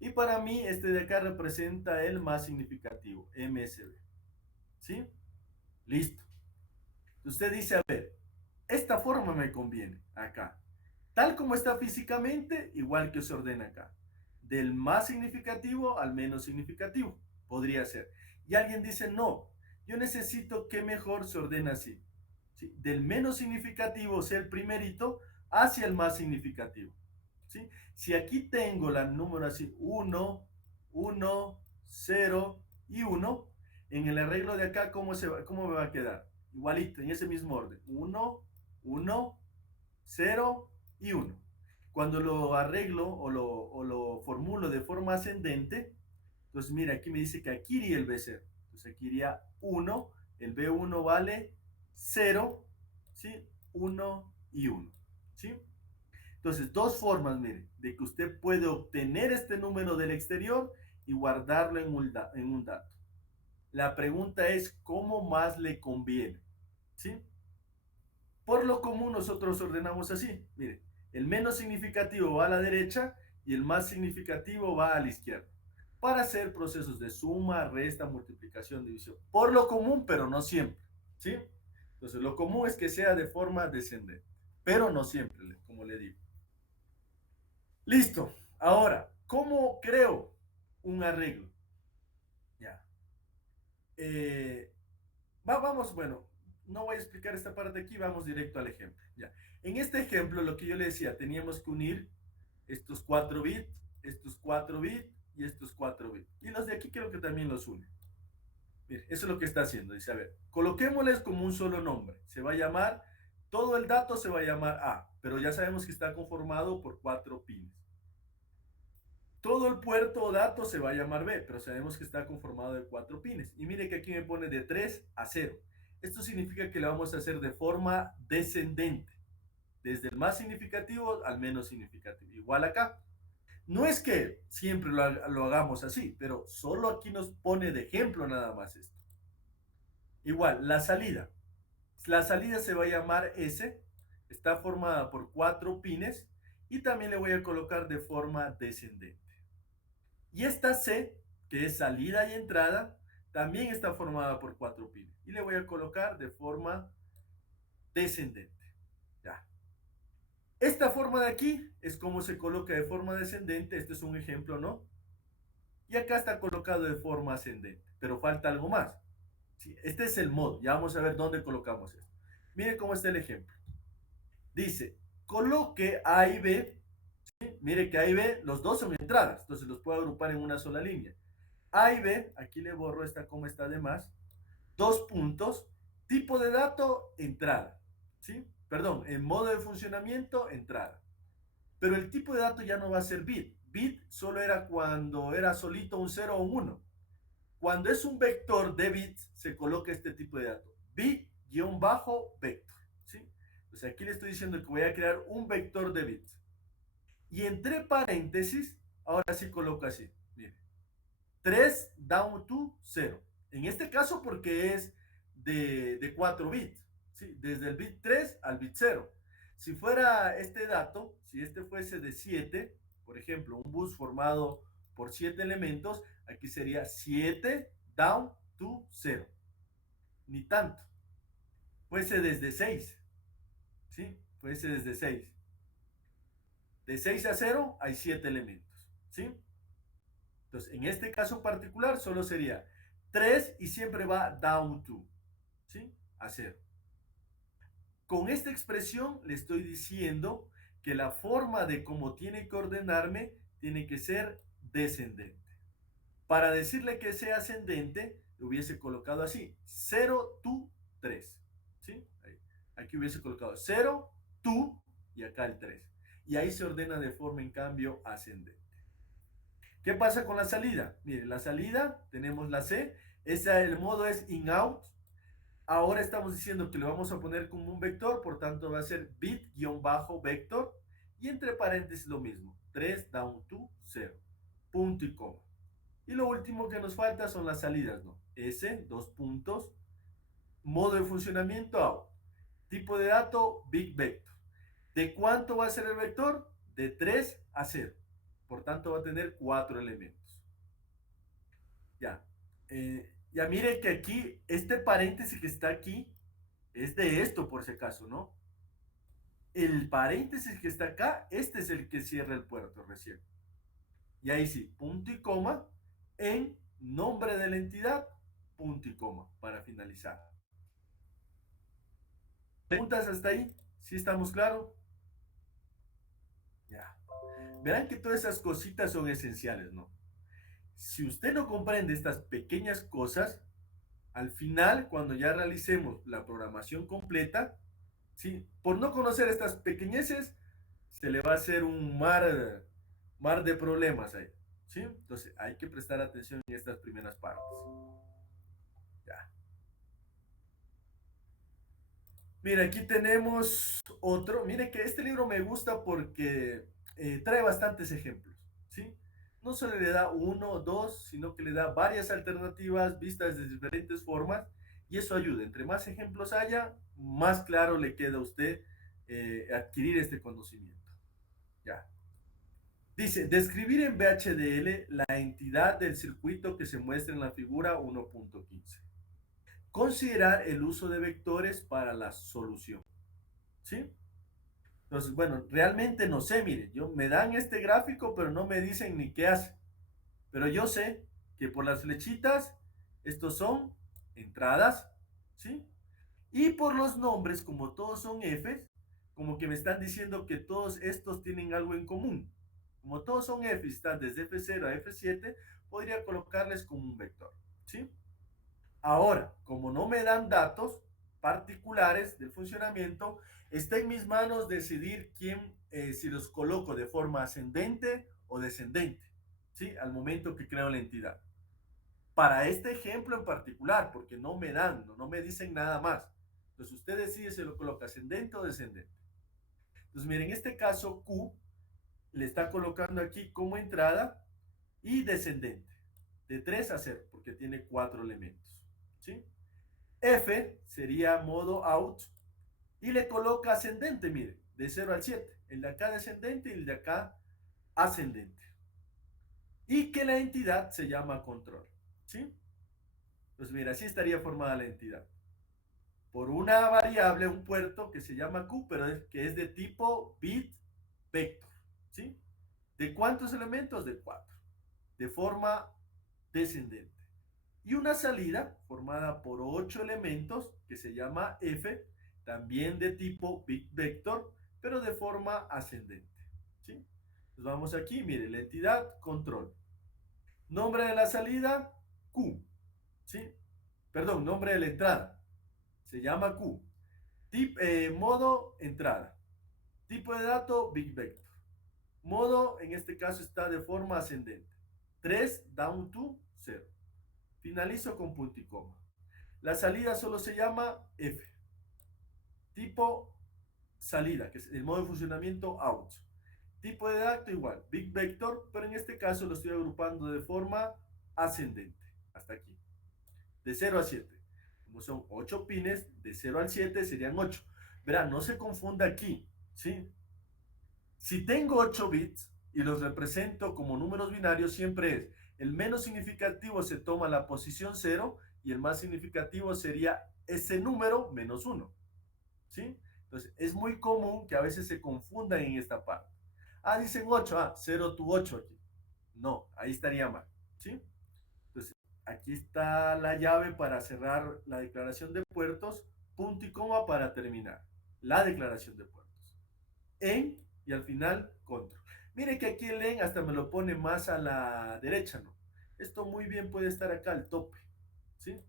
Y para mí, este de acá representa el más significativo, MSB. ¿Sí? Listo. Usted dice, a ver, esta forma me conviene acá. Tal como está físicamente, igual que se ordena acá. Del más significativo al menos significativo. Podría ser. Y alguien dice, no, yo necesito que mejor se ordene así. ¿Sí? Del menos significativo, o sea, el primerito, hacia el más significativo. ¿Sí? Si aquí tengo la número así, 1, 1, 0 y 1, en el arreglo de acá, ¿cómo me va a quedar? Igualito, en ese mismo orden. 1, 1, 0 y 1. Cuando lo arreglo o lo formulo de forma ascendente, entonces mira, aquí me dice que aquí iría el B0. Entonces aquí iría 1, el B1 vale 0, ¿sí? 1 y 1, ¿sí? Entonces, dos formas, mire, de que usted puede obtener este número del exterior y guardarlo en un dato. La pregunta es, ¿cómo más le conviene? ¿Sí? Por lo común nosotros ordenamos así. Mire, el menos significativo va a la derecha y el más significativo va a la izquierda. Para hacer procesos de suma, resta, multiplicación, división. Por lo común, pero no siempre. ¿Sí? Entonces, lo común es que sea de forma descendente. Pero no siempre, como le digo. Listo. Ahora, ¿cómo creo un arreglo? Ya. Eh, vamos, bueno, no voy a explicar esta parte aquí, vamos directo al ejemplo. Ya. En este ejemplo, lo que yo le decía, teníamos que unir estos 4 bits, estos 4 bits y estos 4 bits. Y los de aquí creo que también los une. Mire, eso es lo que está haciendo. Dice, a ver, coloquémosles como un solo nombre. Se va a llamar, todo el dato se va a llamar A, pero ya sabemos que está conformado por 4 pines. Todo el puerto o dato se va a llamar B, pero sabemos que está conformado de 4 pines. Y mire que aquí me pone de 3 a 0. Esto significa que lo vamos a hacer de forma descendente, desde el más significativo al menos significativo. Igual acá. No es que siempre lo hagamos así, pero solo aquí nos pone de ejemplo nada más esto. Igual, la salida. La salida se va a llamar S, está formada por 4 pines y también le voy a colocar de forma descendente. Y esta C, que es salida y entrada, también está formada por 4 pines y le voy a colocar de forma descendente. Ya. Esta forma de aquí es como se coloca de forma descendente, este es un ejemplo, ¿no? Y acá está colocado de forma ascendente, pero falta algo más. Sí, este es el modo, ya vamos a ver dónde colocamos esto. Miren cómo está el ejemplo. Dice, coloque A y B, ¿sí? Mire que A y B, los dos son entradas, entonces los puedo agrupar en una sola línea. A y B, aquí le borro esta como está de más, 2 puntos, tipo de dato, entrada, ¿sí? Perdón, en modo de funcionamiento, entrada. Pero el tipo de dato ya no va a ser bit. Bit solo era cuando era solito un 0 o un 1. Cuando es un vector de bits, se coloca este tipo de dato. Bit-vector, ¿sí? O sea, aquí le estoy diciendo que voy a crear un vector de bits. Y entre paréntesis, ahora sí coloco así. Mire, 3 down to 0. En este caso porque es de 4 bits, ¿sí? Desde el bit 3 al bit 0. Si fuera este dato, si este fuese de 7, por ejemplo, un bus formado por 7 elementos, aquí sería 7 down to 0. Ni tanto. Fuese desde 6, ¿sí? Fuese desde 6. De 6 a 0 hay 7 elementos, ¿sí? Entonces, en este caso particular solo sería 3 y siempre va down to, ¿sí? A 0. Con esta expresión le estoy diciendo que la forma de cómo tiene que ordenarme tiene que ser descendente. Para decirle que sea ascendente, lo hubiese colocado así, 0 to 3, ¿sí? Aquí hubiese colocado 0 to y acá el 3. Y ahí se ordena de forma, en cambio, ascendente. ¿Qué pasa con la salida? Miren, la salida, tenemos la C, el modo es in-out. Ahora estamos diciendo que lo vamos a poner como un vector, por tanto va a ser bit-vector y entre paréntesis lo mismo, 3 down to 0, punto y coma. Y lo último que nos falta son las salidas, ¿no? S, 2 puntos, modo de funcionamiento out, tipo de dato big vector. ¿De cuánto va a ser el vector? De 3 a 0. Por tanto va a tener 4 elementos. Ya. Ya mire que aquí, este paréntesis que está aquí, es de esto por si acaso, ¿no? El paréntesis que está acá, este es el que cierra el puerto recién. Y ahí sí, punto y coma, en nombre de la entidad, punto y coma, para finalizar. ¿Preguntas hasta ahí? ¿Sí estamos claros? Ya. Verán que todas esas cositas son esenciales, ¿no? Si usted no comprende estas pequeñas cosas, al final, cuando ya realicemos la programación completa, ¿sí? Por no conocer estas pequeñeces, se le va a hacer un mar de problemas ahí, ¿sí? Entonces hay que prestar atención en estas primeras partes. Ya. Mira, aquí tenemos otro. Mire que este libro me gusta porque trae bastantes ejemplos, ¿sí? No solo le da uno o dos, sino que le da varias alternativas vistas de diferentes formas y eso ayuda. Entre más ejemplos haya, más claro le queda a usted adquirir este conocimiento. Ya. Dice, describir en VHDL la entidad del circuito que se muestra en la figura 1.15. Considerar el uso de vectores para la solución. ¿Sí? Entonces, bueno, realmente no sé, mire, me dan este gráfico, pero no me dicen ni qué hace. Pero yo sé que por las flechitas, estos son entradas, ¿sí? Y por los nombres, como todos son Fs, como que me están diciendo que todos estos tienen algo en común. Como todos son F y están desde F0 a F7, podría colocarles como un vector, ¿sí? Ahora, como no me dan datos particulares del funcionamiento, está en mis manos decidir si los coloco de forma ascendente o descendente, ¿sí? Al momento que creo la entidad. Para este ejemplo en particular, porque no me dan, no me dicen nada más. Entonces usted decide si lo coloca ascendente o descendente. Entonces miren, en este caso Q le está colocando aquí como entrada y descendente, de 3 a 0, porque tiene 4 elementos, ¿sí? F sería modo out y le coloca ascendente, mire, de 0 al 7. El de acá descendente y el de acá ascendente. Y que la entidad se llama control, ¿sí? Pues mira, así estaría formada la entidad. Por una variable, un puerto que se llama Q, pero que es de tipo bit vector, ¿sí? ¿De cuántos elementos? De 4. De forma descendente. Y una salida formada por 8 elementos que se llama F, también de tipo bit vector, pero de forma ascendente, ¿sí? Entonces vamos aquí, mire, la entidad control. Nombre de la salida, Q, ¿sí? Perdón, nombre de la entrada, se llama Q. Modo entrada. Tipo de dato, big vector. Modo, en este caso, está de forma ascendente. 3 down to 0. Finalizo con punto y coma. La salida solo se llama F. Tipo salida, que es el modo de funcionamiento out. Tipo de dato igual, big vector, pero en este caso lo estoy agrupando de forma ascendente. Hasta aquí. De 0 a 7. Como son 8 pines, de 0 al 7 serían 8. Verán, no se confunda aquí, ¿sí? Si tengo 8 bits y los represento como números binarios, siempre es el menos significativo se toma la posición 0 y el más significativo sería ese número menos 1, ¿sí? Entonces, es muy común que a veces se confundan en esta parte. Ah, dicen 8, 0 tu 8 aquí. No, ahí estaría mal, ¿sí? Entonces, aquí está la llave para cerrar la declaración de puertos, punto y coma para terminar la declaración de puertos. En y al final control. Mire que aquí el en hasta me lo pone más a la derecha, ¿no? Esto muy bien puede estar acá al tope, ¿sí?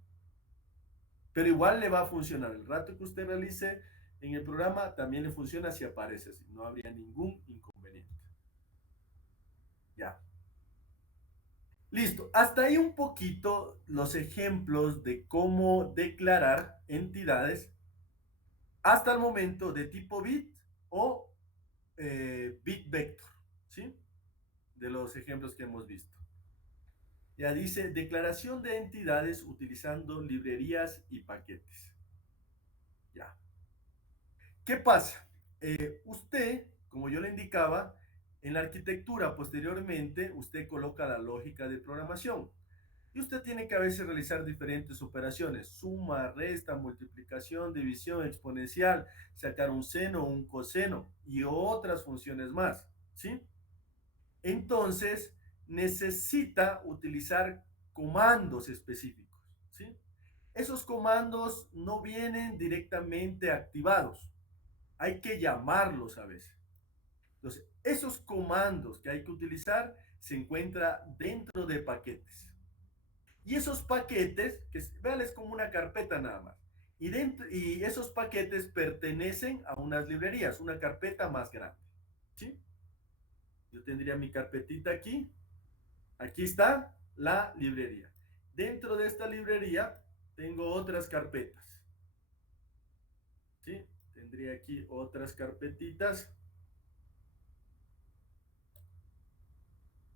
Pero igual le va a funcionar. El rato que usted realice en el programa también le funciona si aparece así. No habría ningún inconveniente. Ya. Listo. Hasta ahí un poquito los ejemplos de cómo declarar entidades hasta el momento de tipo bit o bit vector, ¿sí? De los ejemplos que hemos visto. Ya dice declaración de entidades utilizando librerías y paquetes. Ya. ¿Qué pasa? Usted, como yo le indicaba, en la arquitectura posteriormente usted coloca la lógica de programación y usted tiene que a veces realizar diferentes operaciones, suma, resta, multiplicación, división, exponencial, sacar un seno, un coseno y otras funciones más, ¿sí? Entonces, necesita utilizar comandos específicos, ¿sí? Esos comandos no vienen directamente activados, hay que llamarlos a veces. Entonces, esos comandos que hay que utilizar se encuentran dentro de paquetes. Y esos paquetes, que vean, es como una carpeta nada más. Y esos paquetes pertenecen a unas librerías, una carpeta más grande, ¿sí? Yo tendría mi carpetita aquí. Aquí está la librería. Dentro de esta librería tengo otras carpetas, ¿sí? Tendría aquí otras carpetitas.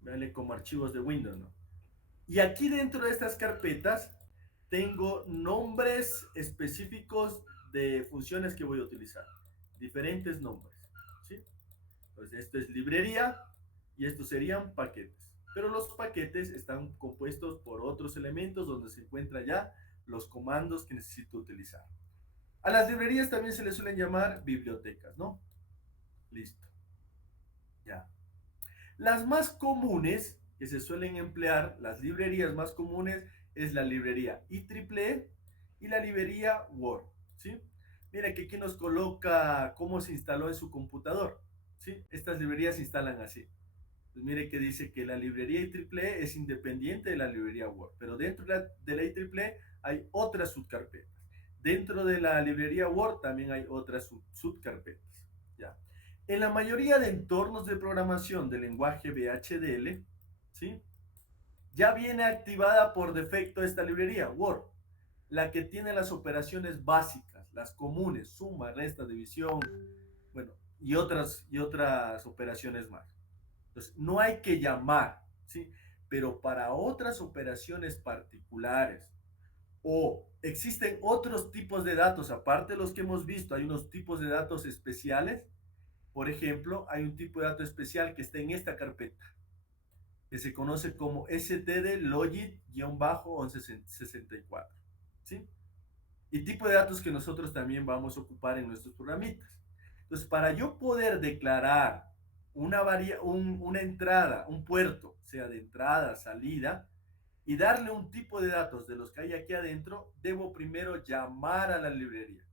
Veanle como archivos de Windows, ¿no? Y aquí dentro de estas carpetas tengo nombres específicos de funciones que voy a utilizar. Diferentes nombres, ¿sí? Entonces, esto es librería y estos serían paquetes. Pero los paquetes están compuestos por otros elementos donde se encuentran ya los comandos que necesito utilizar. A las librerías también se les suelen llamar bibliotecas, ¿no? Listo. Ya. Las más comunes que se suelen emplear, las librerías más comunes, es la librería IEEE y la librería Word, ¿sí? Mira que aquí nos coloca cómo se instaló en su computador, ¿sí? Estas librerías se instalan así. Pues mire que dice que la librería IEEE es independiente de la librería Word, pero dentro de la IEEE hay otras subcarpetas. Dentro de la librería Word también hay otras subcarpetas. ¿Ya? En la mayoría de entornos de programación del lenguaje VHDL, ¿sí? Ya viene activada por defecto esta librería, Word, la que tiene las operaciones básicas, las comunes, suma, resta, división, bueno, y otras operaciones más. Entonces, no hay que llamar, ¿sí? Pero para otras operaciones particulares o existen otros tipos de datos, aparte de los que hemos visto, hay unos tipos de datos especiales. Por ejemplo, hay un tipo de dato especial que está en esta carpeta, que se conoce como std-logit-1164, ¿sí? Y tipo de datos que nosotros también vamos a ocupar en nuestros programitas. Entonces, para yo poder declarar una entrada, un puerto, sea de entrada, salida, y darle un tipo de datos de los que hay aquí adentro, debo primero llamar a la librería,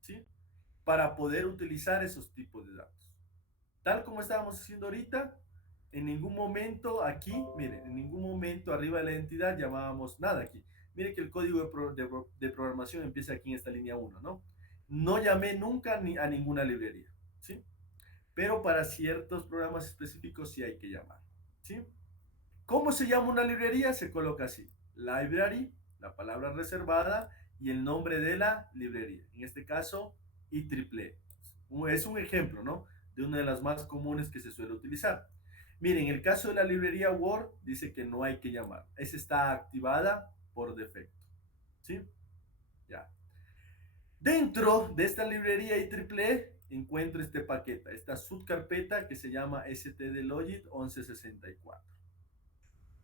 ¿sí? Para poder utilizar esos tipos de datos. Tal como estábamos haciendo ahorita, en ningún momento aquí, miren, en ningún momento arriba de la entidad llamábamos nada aquí. Mire que el código de programación empieza aquí en esta línea 1, ¿no? No llamé nunca a ninguna librería, ¿sí? Pero para ciertos programas específicos sí hay que llamar, ¿sí? ¿Cómo se llama una librería? Se coloca así: library, la palabra reservada y el nombre de la librería. En este caso, IEEE. Es un ejemplo, ¿no? De una de las más comunes que se suele utilizar. Miren, en el caso de la librería Word, dice que no hay que llamar. Esa está activada por defecto, ¿sí? Ya. Dentro de esta librería IEEE encuentro este paquete, esta subcarpeta que se llama stdlogit 1164.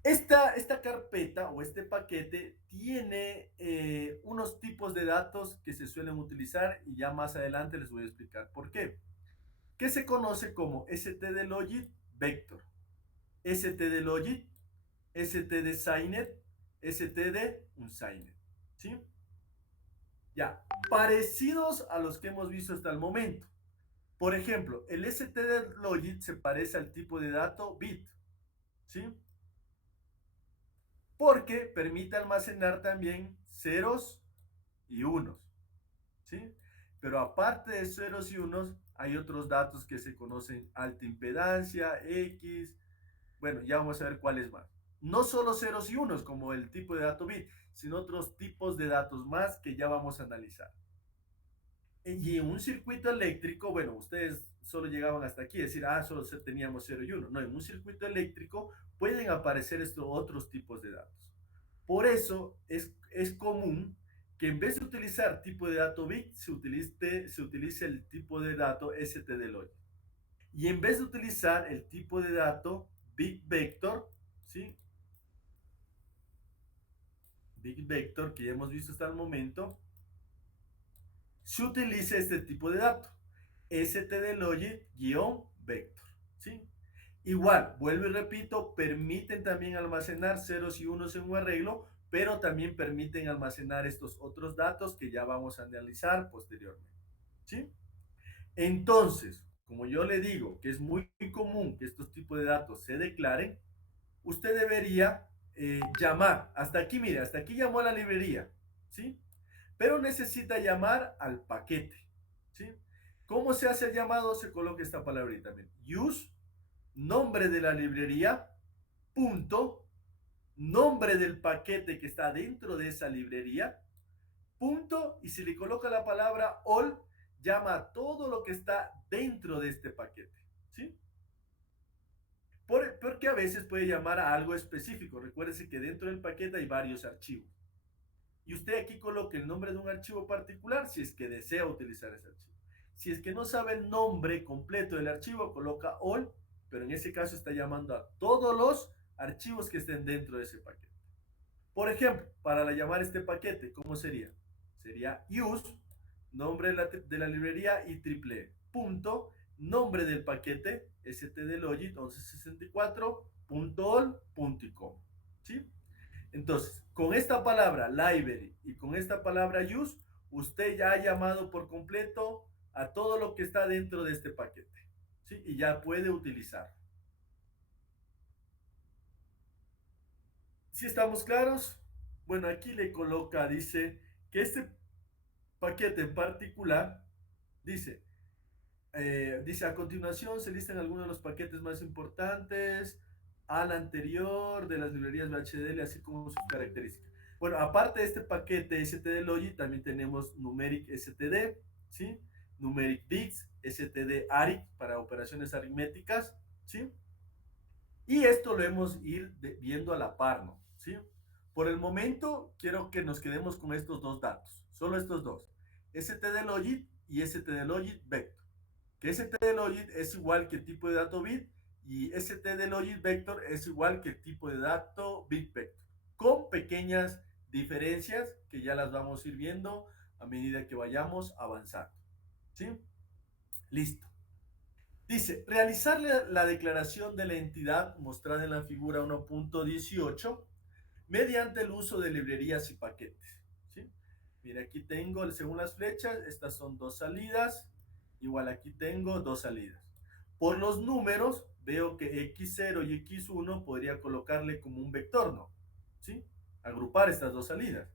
Esta carpeta o este paquete tiene unos tipos de datos que se suelen utilizar y ya más adelante les voy a explicar por qué. Que se conoce como stdlogit vector, stdlogit, stdsignet, stdunsignet, ¿sí? Ya, parecidos a los que hemos visto hasta el momento. Por ejemplo, el stdlogit se parece al tipo de dato bit, ¿sí? Porque permite almacenar también ceros y unos, ¿sí? Pero aparte de ceros y unos, hay otros datos que se conocen: alta impedancia, X, bueno, ya vamos a ver cuáles más. No solo ceros y unos como el tipo de dato bit, sino otros tipos de datos más que ya vamos a analizar. Y en un circuito eléctrico, bueno, ustedes solo llegaban hasta aquí, decir, solo teníamos 0 y 1. No, en un circuito eléctrico pueden aparecer estos otros tipos de datos. Por eso es común que en vez de utilizar tipo de dato bit, se utilice el tipo de dato stdlogit. Y en vez de utilizar el tipo de dato bit vector, ¿sí? Bit vector que ya hemos visto hasta el momento, se utiliza este tipo de dato, stdlogit-vector, ¿sí? Igual, vuelvo y repito, permiten también almacenar ceros y unos en un arreglo, pero también permiten almacenar estos otros datos que ya vamos a analizar posteriormente, ¿sí? Entonces, como yo le digo que es muy común que estos tipos de datos se declaren, usted debería llamar. Hasta aquí, mire, hasta aquí llamó a la librería, ¿sí? Pero necesita llamar al paquete, ¿sí? ¿Cómo se hace el llamado? Se coloca esta palabrita también. Use, nombre de la librería, punto, nombre del paquete que está dentro de esa librería, punto, y si le coloca la palabra all, llama a todo lo que está dentro de este paquete, ¿sí? Porque a veces puede llamar a algo específico. Recuérdese que dentro del paquete hay varios archivos. Y usted aquí coloque el nombre de un archivo particular si es que desea utilizar ese archivo. Si es que no sabe el nombre completo del archivo, coloca all, pero en ese caso está llamando a todos los archivos que estén dentro de ese paquete. Por ejemplo, para llamar este paquete, ¿cómo sería? Sería use, nombre de la librería IEEE, punto, nombre del paquete stdlogit 1164.all.com, ¿sí? Entonces, Con esta palabra library y con esta palabra use, usted ya ha llamado por completo a todo lo que está dentro de este paquete, ¿sí? Y ya puede utilizar. ¿Sí estamos claros? Bueno, aquí le coloca, dice que este paquete en particular, dice, dice, a continuación se listan algunos de los paquetes más importantes al anterior de las librerías VHDL, así como sus características. Bueno, aparte de este paquete stdlogic, también tenemos numeric std, ¿sí? Numeric bits, std aric para operaciones aritméticas, ¿sí? Y esto lo hemos ir viendo a la par, ¿no? ¿Sí? Por el momento, quiero que nos quedemos con estos dos datos, solo estos dos, stdlogit y stdlogit vector, que stdlogit es igual que tipo de dato bit y stdlogit vector es igual que tipo de dato bit vector, con pequeñas diferencias que ya las vamos a ir viendo a medida que vayamos avanzando. ¿Sí? Listo. Dice, realizar la declaración de la entidad mostrada en la figura 1.18 mediante el uso de librerías y paquetes. ¿Sí? Mira, aquí tengo, según las flechas, estas son dos salidas, igual aquí tengo dos salidas. Por los números, veo que x0 y x1 podría colocarle como un vector, ¿no? ¿Sí? Agrupar estas dos salidas.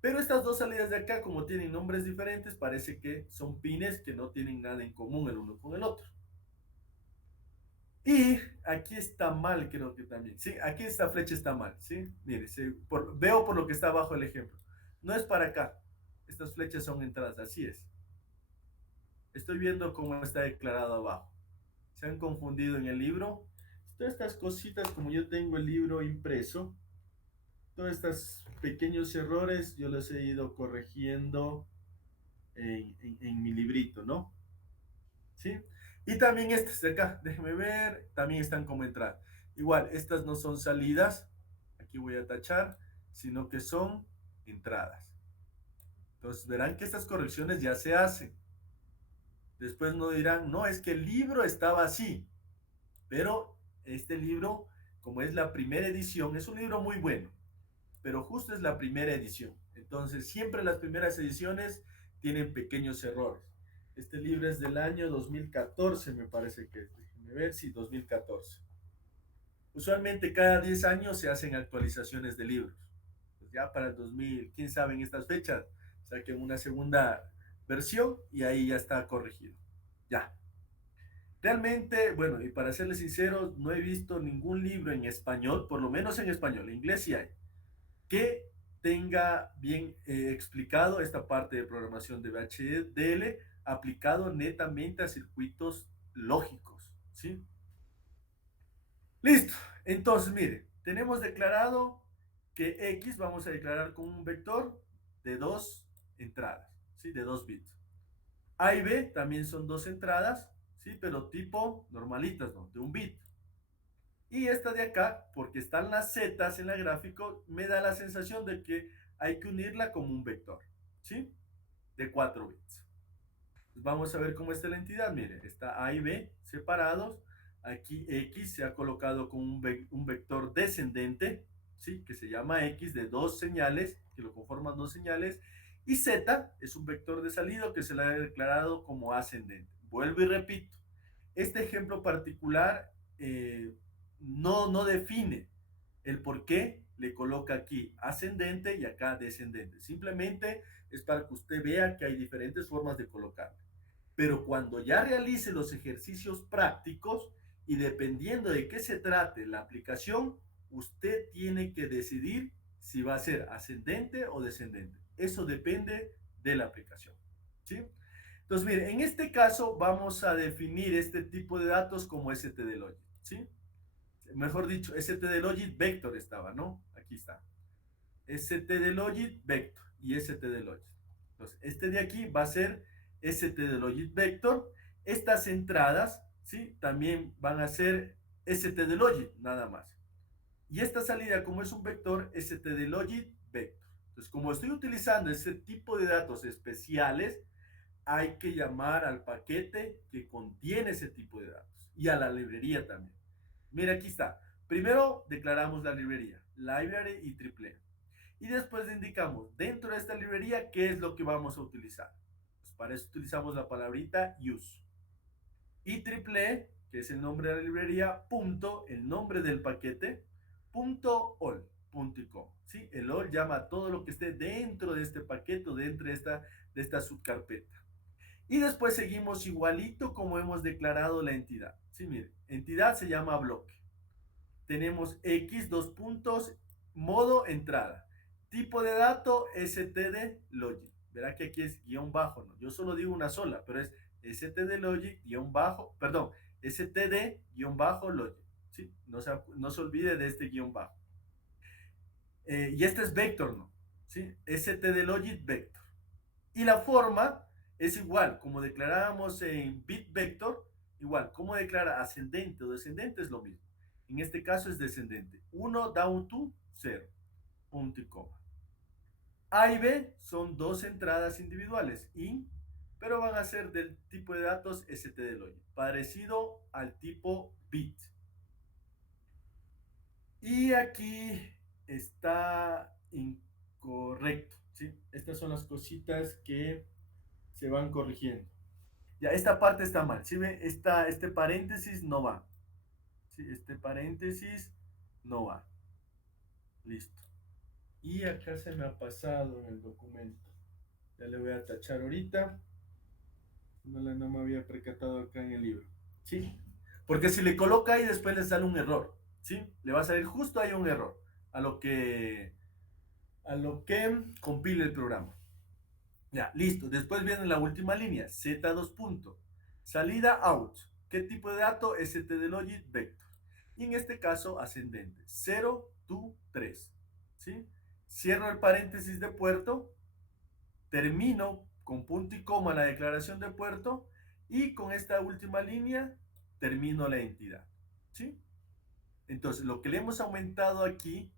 Pero estas dos salidas de acá, como tienen nombres diferentes, parece que son pines que no tienen nada en común el uno con el otro. Y aquí está mal, creo que también. Sí, aquí esta flecha está mal, ¿sí? Mire, veo por lo que está abajo el ejemplo. No es para acá. Estas flechas son entradas, así es. Estoy viendo cómo está declarado abajo. Se han confundido en el libro. Todas estas cositas, como yo tengo el libro impreso, todos estos pequeños errores yo los he ido corrigiendo en mi librito, ¿no? ¿Sí? Y también estas de acá, déjenme ver, también están como entrada. Igual, estas no son salidas, aquí voy a tachar, sino que son entradas. Entonces verán que estas correcciones ya se hacen. Después no dirán, no, es que el libro estaba así, pero este libro, como es la primera edición, es un libro muy bueno, pero justo es la primera edición. Entonces siempre las primeras ediciones tienen pequeños errores. Este libro es del año 2014, me parece que es. Déjenme ver, sí, 2014. Usualmente cada 10 años se hacen actualizaciones de libros. Pues ya para el 2000, quién sabe en estas fechas, saquen una segunda versión y ahí ya está corregido. Ya. Realmente, bueno, y para serles sinceros, no he visto ningún libro en español, por lo menos en español, en inglés sí hay, que tenga bien explicado esta parte de programación de VHDL aplicado netamente a circuitos lógicos, ¿sí? Listo. Entonces, mire, tenemos declarado que X vamos a declarar con un vector de dos entradas, ¿sí? De 2 bits. A y B también son dos entradas, ¿sí? Pero tipo normalitas, ¿no? De 1 bit. Y esta de acá, porque están las zetas en la gráfico, me da la sensación de que hay que unirla como un vector, ¿sí? De 4 bits. Pues vamos a ver cómo está la entidad. Mire, está A y B separados. Aquí X se ha colocado con un vector descendente, ¿sí? Que se llama X de dos señales, que lo conforman dos señales. Y Z es un vector de salida que se le ha declarado como ascendente. Vuelvo y repito, este ejemplo particular no define el por qué le coloca aquí ascendente y acá descendente. Simplemente es para que usted vea que hay diferentes formas de colocarlo. Pero cuando ya realice los ejercicios prácticos y dependiendo de qué se trate la aplicación, usted tiene que decidir si va a ser ascendente o descendente. Eso depende de la aplicación. ¿Sí? Entonces, mire, en este caso vamos a definir este tipo de datos como stdlogit, ¿sí? Mejor dicho, stdlogit vector estaba, ¿no? Aquí está. stdlogit vector y stdlogit. Entonces, este de aquí va a ser stdlogit vector. Estas entradas, ¿sí? También van a ser stdlogit, nada más. Y esta salida, como es un vector, stdlogit vector. Entonces, como estoy utilizando ese tipo de datos especiales, hay que llamar al paquete que contiene ese tipo de datos y a la librería también. Mira, aquí está. Primero declaramos la librería, library y triple. Y después le indicamos dentro de esta librería qué es lo que vamos a utilizar. Pues para eso utilizamos la palabrita use. Y triple, que es el nombre de la librería, punto, el nombre del paquete, punto all, punto y com. ¿Sí? El all llama a todo lo que esté dentro de este paquete, dentro de esta subcarpeta. Y después seguimos igualito como hemos declarado la entidad. Sí, mire, entidad se llama bloque. Tenemos X, dos puntos, modo entrada. Tipo de dato, std logic. Verá que aquí es guión bajo, ¿no? Yo solo digo una sola, pero es std logic guión bajo, perdón, std guión bajo logic. ¿Sí? No se olvide de este guión bajo. Y este es vector, ¿no? ¿Sí? std logic vector. Y la forma es igual, como declarábamos en bit vector, igual, como declara ascendente o descendente es lo mismo. En este caso es descendente. 1 down to 0, punto y coma. A y B son dos entradas individuales, in, pero van a ser del tipo de datos stdlogic, parecido al tipo bit. Y aquí está incorrecto, ¿sí? Estas son las cositas que se van corrigiendo. Ya, esta parte está mal. ¿Sí ve? Este paréntesis no va. ¿Sí? Este paréntesis no va. Listo. Y acá se me ha pasado en el documento. Ya le voy a tachar ahorita. No me había percatado acá en el libro. ¿Sí? Porque si le coloca ahí, después le sale un error. ¿Sí? Le va a salir justo ahí un error. A lo que compile el programa. Ya, listo. Después viene la última línea, Z2 punto. Salida out. ¿Qué tipo de dato? stdlogic vector. Y en este caso, ascendente. 0 to 3. ¿Sí? Cierro el paréntesis de puerto. Termino con punto y coma la declaración de puerto. Y con esta última línea, termino la entidad. ¿Sí? Entonces, lo que le hemos aumentado aquí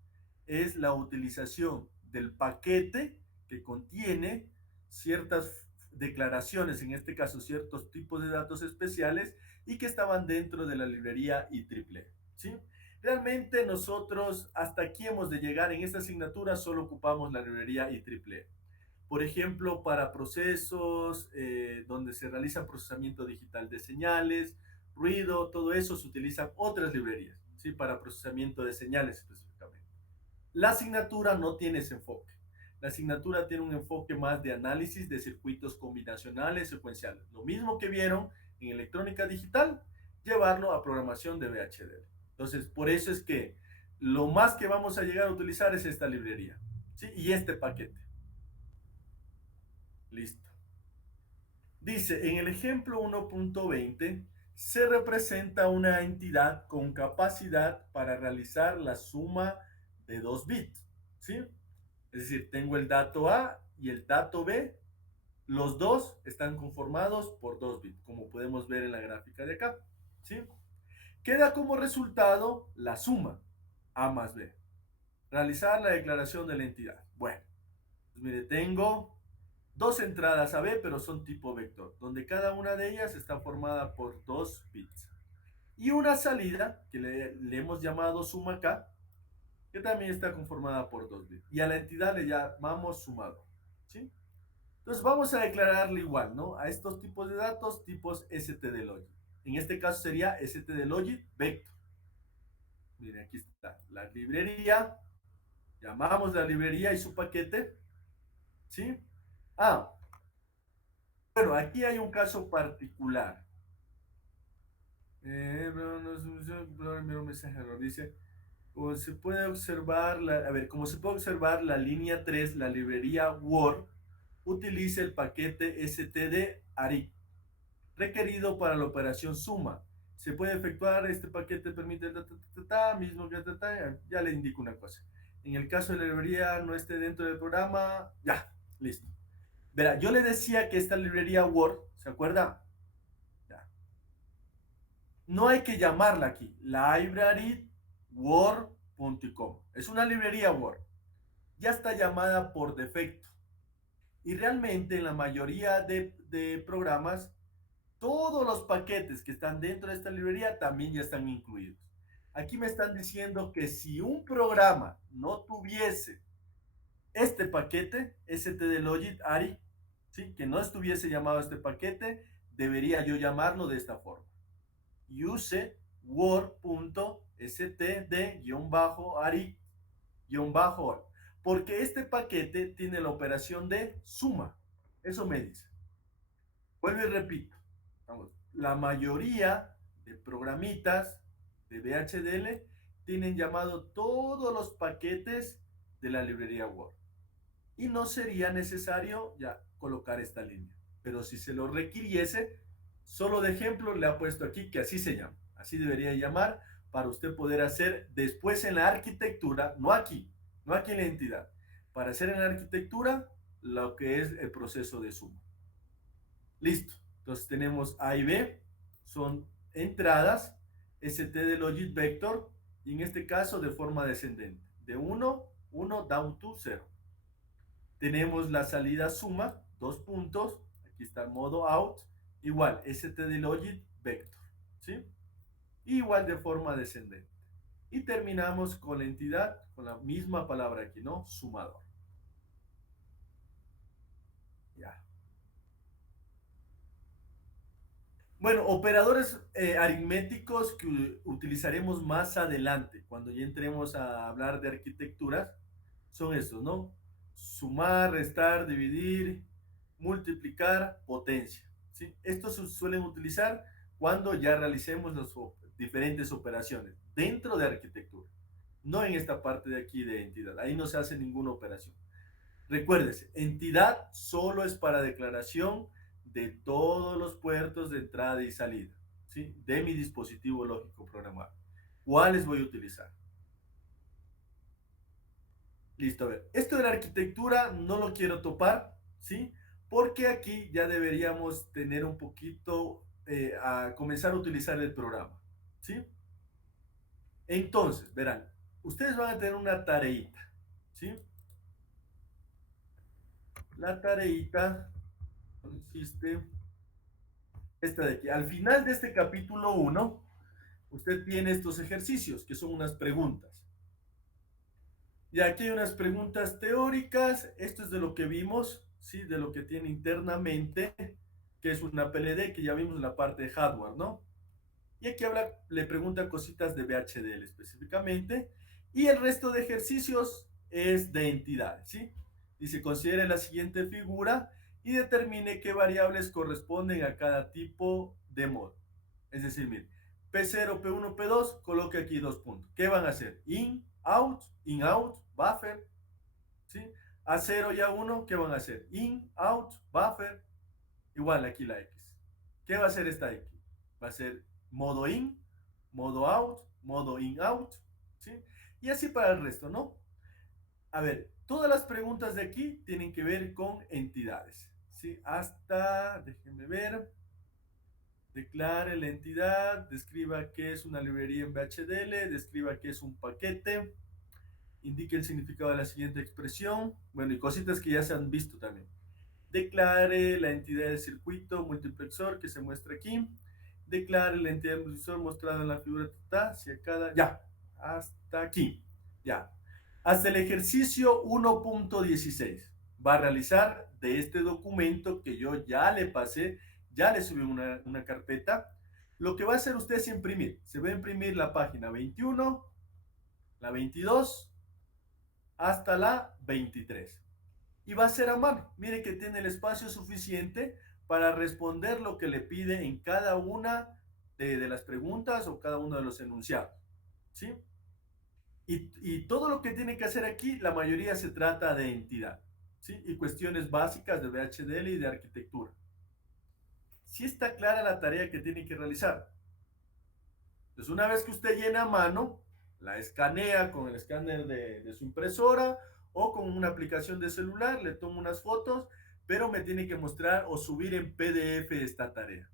es la utilización del paquete que contiene ciertas declaraciones, en este caso ciertos tipos de datos especiales y que estaban dentro de la librería IEEE. ¿Sí? Realmente nosotros hasta aquí hemos de llegar. En esta asignatura solo ocupamos la librería IEEE. Por ejemplo, para procesos donde se realiza procesamiento digital de señales, ruido, todo eso, se utilizan otras librerías, ¿sí? Para procesamiento de señales específicamente. La asignatura no tiene ese enfoque. La asignatura tiene un enfoque más de análisis de circuitos combinacionales secuenciales. Lo mismo que vieron en electrónica digital, llevarlo a programación de VHDL. Entonces, por eso es que lo más que vamos a llegar a utilizar es esta librería, ¿sí? Y este paquete. Listo. Dice, en el ejemplo 1.20 se representa una entidad con capacidad para realizar la suma de 2 bits, ¿sí? Es decir, tengo el dato A y el dato B, los dos están conformados por 2 bits, como podemos ver en la gráfica de acá, ¿sí? Queda como resultado la suma A más B. Realizar la declaración de la entidad. Bueno, pues mire, tengo dos entradas a B, pero son tipo vector, donde cada una de ellas está formada por 2 bits. Y una salida, que le hemos llamado suma K, que también está conformada por 2 bits. Y a la entidad le llamamos sumador. ¿Sí? Entonces vamos a declararle igual, ¿no? A estos tipos de datos, tipos stdlogic. En este caso sería stdlogic vector. Miren, aquí está la librería. Llamamos la librería y su paquete. ¿Sí? Ah, bueno, aquí hay un caso particular. Dice, como se puede observar, la línea 3, la librería Word, utiliza el paquete std-array requerido para la operación suma. Se puede efectuar, este paquete permite, mismo que, ya le indico una cosa. En el caso de la librería no esté dentro del programa, ya, listo. Verá, yo le decía que esta librería Word, ¿se acuerda? No hay que llamarla aquí, library.word.com. Es una librería Word. Ya está llamada por defecto. Y realmente en la mayoría de programas, todos los paquetes que están dentro de esta librería también ya están incluidos. Aquí me están diciendo que si un programa no tuviese este paquete, stdlogit ARI, ¿sí? Que no estuviese llamado este paquete, debería yo llamarlo de esta forma. Use word.std-ari-all, porque este paquete tiene la operación de suma. Eso me dice. Vuelvo y repito. Vamos, la mayoría de programitas de VHDL tienen llamado todos los paquetes de la librería Word. Y no sería necesario ya colocar esta línea. Pero si se lo requiriese, solo de ejemplo le ha puesto aquí que así se llama. Así debería llamar para usted poder hacer después en la arquitectura, no aquí en la entidad, para hacer en la arquitectura lo que es el proceso de suma. Listo. Entonces tenemos A y B, son entradas, std-logit vector, y en este caso de forma descendente. De 1, 1 down to 0. Tenemos la salida suma, 2 puntos, aquí está el modo out, igual std-logit vector, ¿sí? Igual de forma descendente. Y terminamos con la entidad, con la misma palabra aquí, ¿no? Sumador. Ya. Bueno, operadores aritméticos que utilizaremos más adelante, cuando ya entremos a hablar de arquitecturas, son estos, ¿no? Sumar, restar, dividir, multiplicar, potencia, ¿sí? Estos se suelen utilizar cuando ya realicemos las diferentes operaciones dentro de arquitectura, no en esta parte de aquí de entidad, ahí no se hace ninguna operación. Recuérdese, entidad solo es para declaración de todos los puertos de entrada y salida, ¿sí? De mi dispositivo lógico programado. ¿Cuáles voy a utilizar? Listo, a ver. Esto de la arquitectura no lo quiero topar, ¿sí? Porque aquí ya deberíamos tener un poquito, a comenzar a utilizar el programa, ¿sí? Entonces, verán, ustedes van a tener una tareita, ¿sí? La tareita consiste esta de aquí. Al final de este capítulo 1, usted tiene estos ejercicios, que son unas preguntas. Y aquí hay unas preguntas teóricas. Esto es de lo que vimos, ¿sí? De lo que tiene internamente, que es una PLD, que ya vimos en la parte de hardware, ¿no? Y aquí habla, le pregunta cositas de VHDL específicamente. Y el resto de ejercicios es de entidades, ¿sí? Dice, considere la siguiente figura y determine qué variables corresponden a cada tipo de modo. Es decir, mire, P0, P1, P2, coloque aquí 2 puntos. ¿Qué van a hacer? In, out, buffer, ¿sí? A0 y A1, ¿qué van a hacer? In, out, buffer, igual aquí la X. ¿Qué va a hacer esta X? Va a ser modo in, modo out, modo in, out, ¿sí? Y así para el resto, ¿no? A ver, todas las preguntas de aquí tienen que ver con entidades, ¿sí? Hasta, déjenme ver, declare la entidad, describa qué es una librería en VHDL, describa qué es un paquete, indique el significado de la siguiente expresión, bueno, y cositas que ya se han visto también. Declare la entidad del circuito multiplexor que se muestra aquí, declare la entidad del multiplexor mostrada en la figura hacia cada, ya, hasta aquí, ya. Hasta el ejercicio 1.16 va a realizar de este documento que yo ya le pasé, ya le subí una carpeta. Lo que va a hacer usted es imprimir. Se va a imprimir la página 21, la 22, hasta la 23. Y va a ser a mano. Mire que tiene el espacio suficiente para responder lo que le pide en cada una de las preguntas o cada uno de los enunciados. ¿Sí? Y todo lo que tiene que hacer aquí, la mayoría se trata de entidad, ¿sí? Y cuestiones básicas de VHDL y de arquitectura. Sí está clara la tarea que tiene que realizar. Entonces, una vez que usted llena a mano, la escanea con el escáner de su impresora o con una aplicación de celular, le toma unas fotos, pero me tiene que mostrar o subir en PDF esta tarea.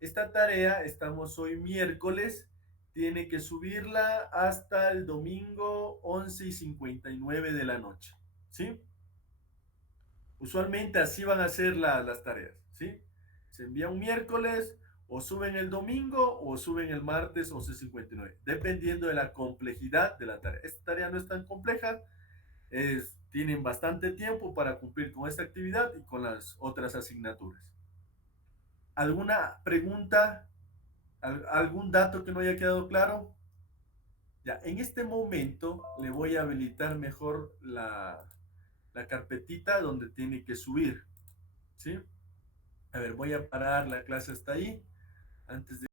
Esta tarea, estamos hoy miércoles, tiene que subirla hasta el domingo 11:59 de la noche, ¿sí? Usualmente así van a ser las tareas, ¿sí? Se envía un miércoles, o suben el domingo, o suben el martes 11:59, dependiendo de la complejidad de la tarea. Esta tarea no es tan compleja, tienen bastante tiempo para cumplir con esta actividad y con las otras asignaturas. ¿Alguna pregunta? ¿Algún dato que no haya quedado claro? Ya, en este momento le voy a habilitar mejor la carpetita donde tiene que subir, ¿sí? A ver, voy a parar la clase hasta ahí, antes de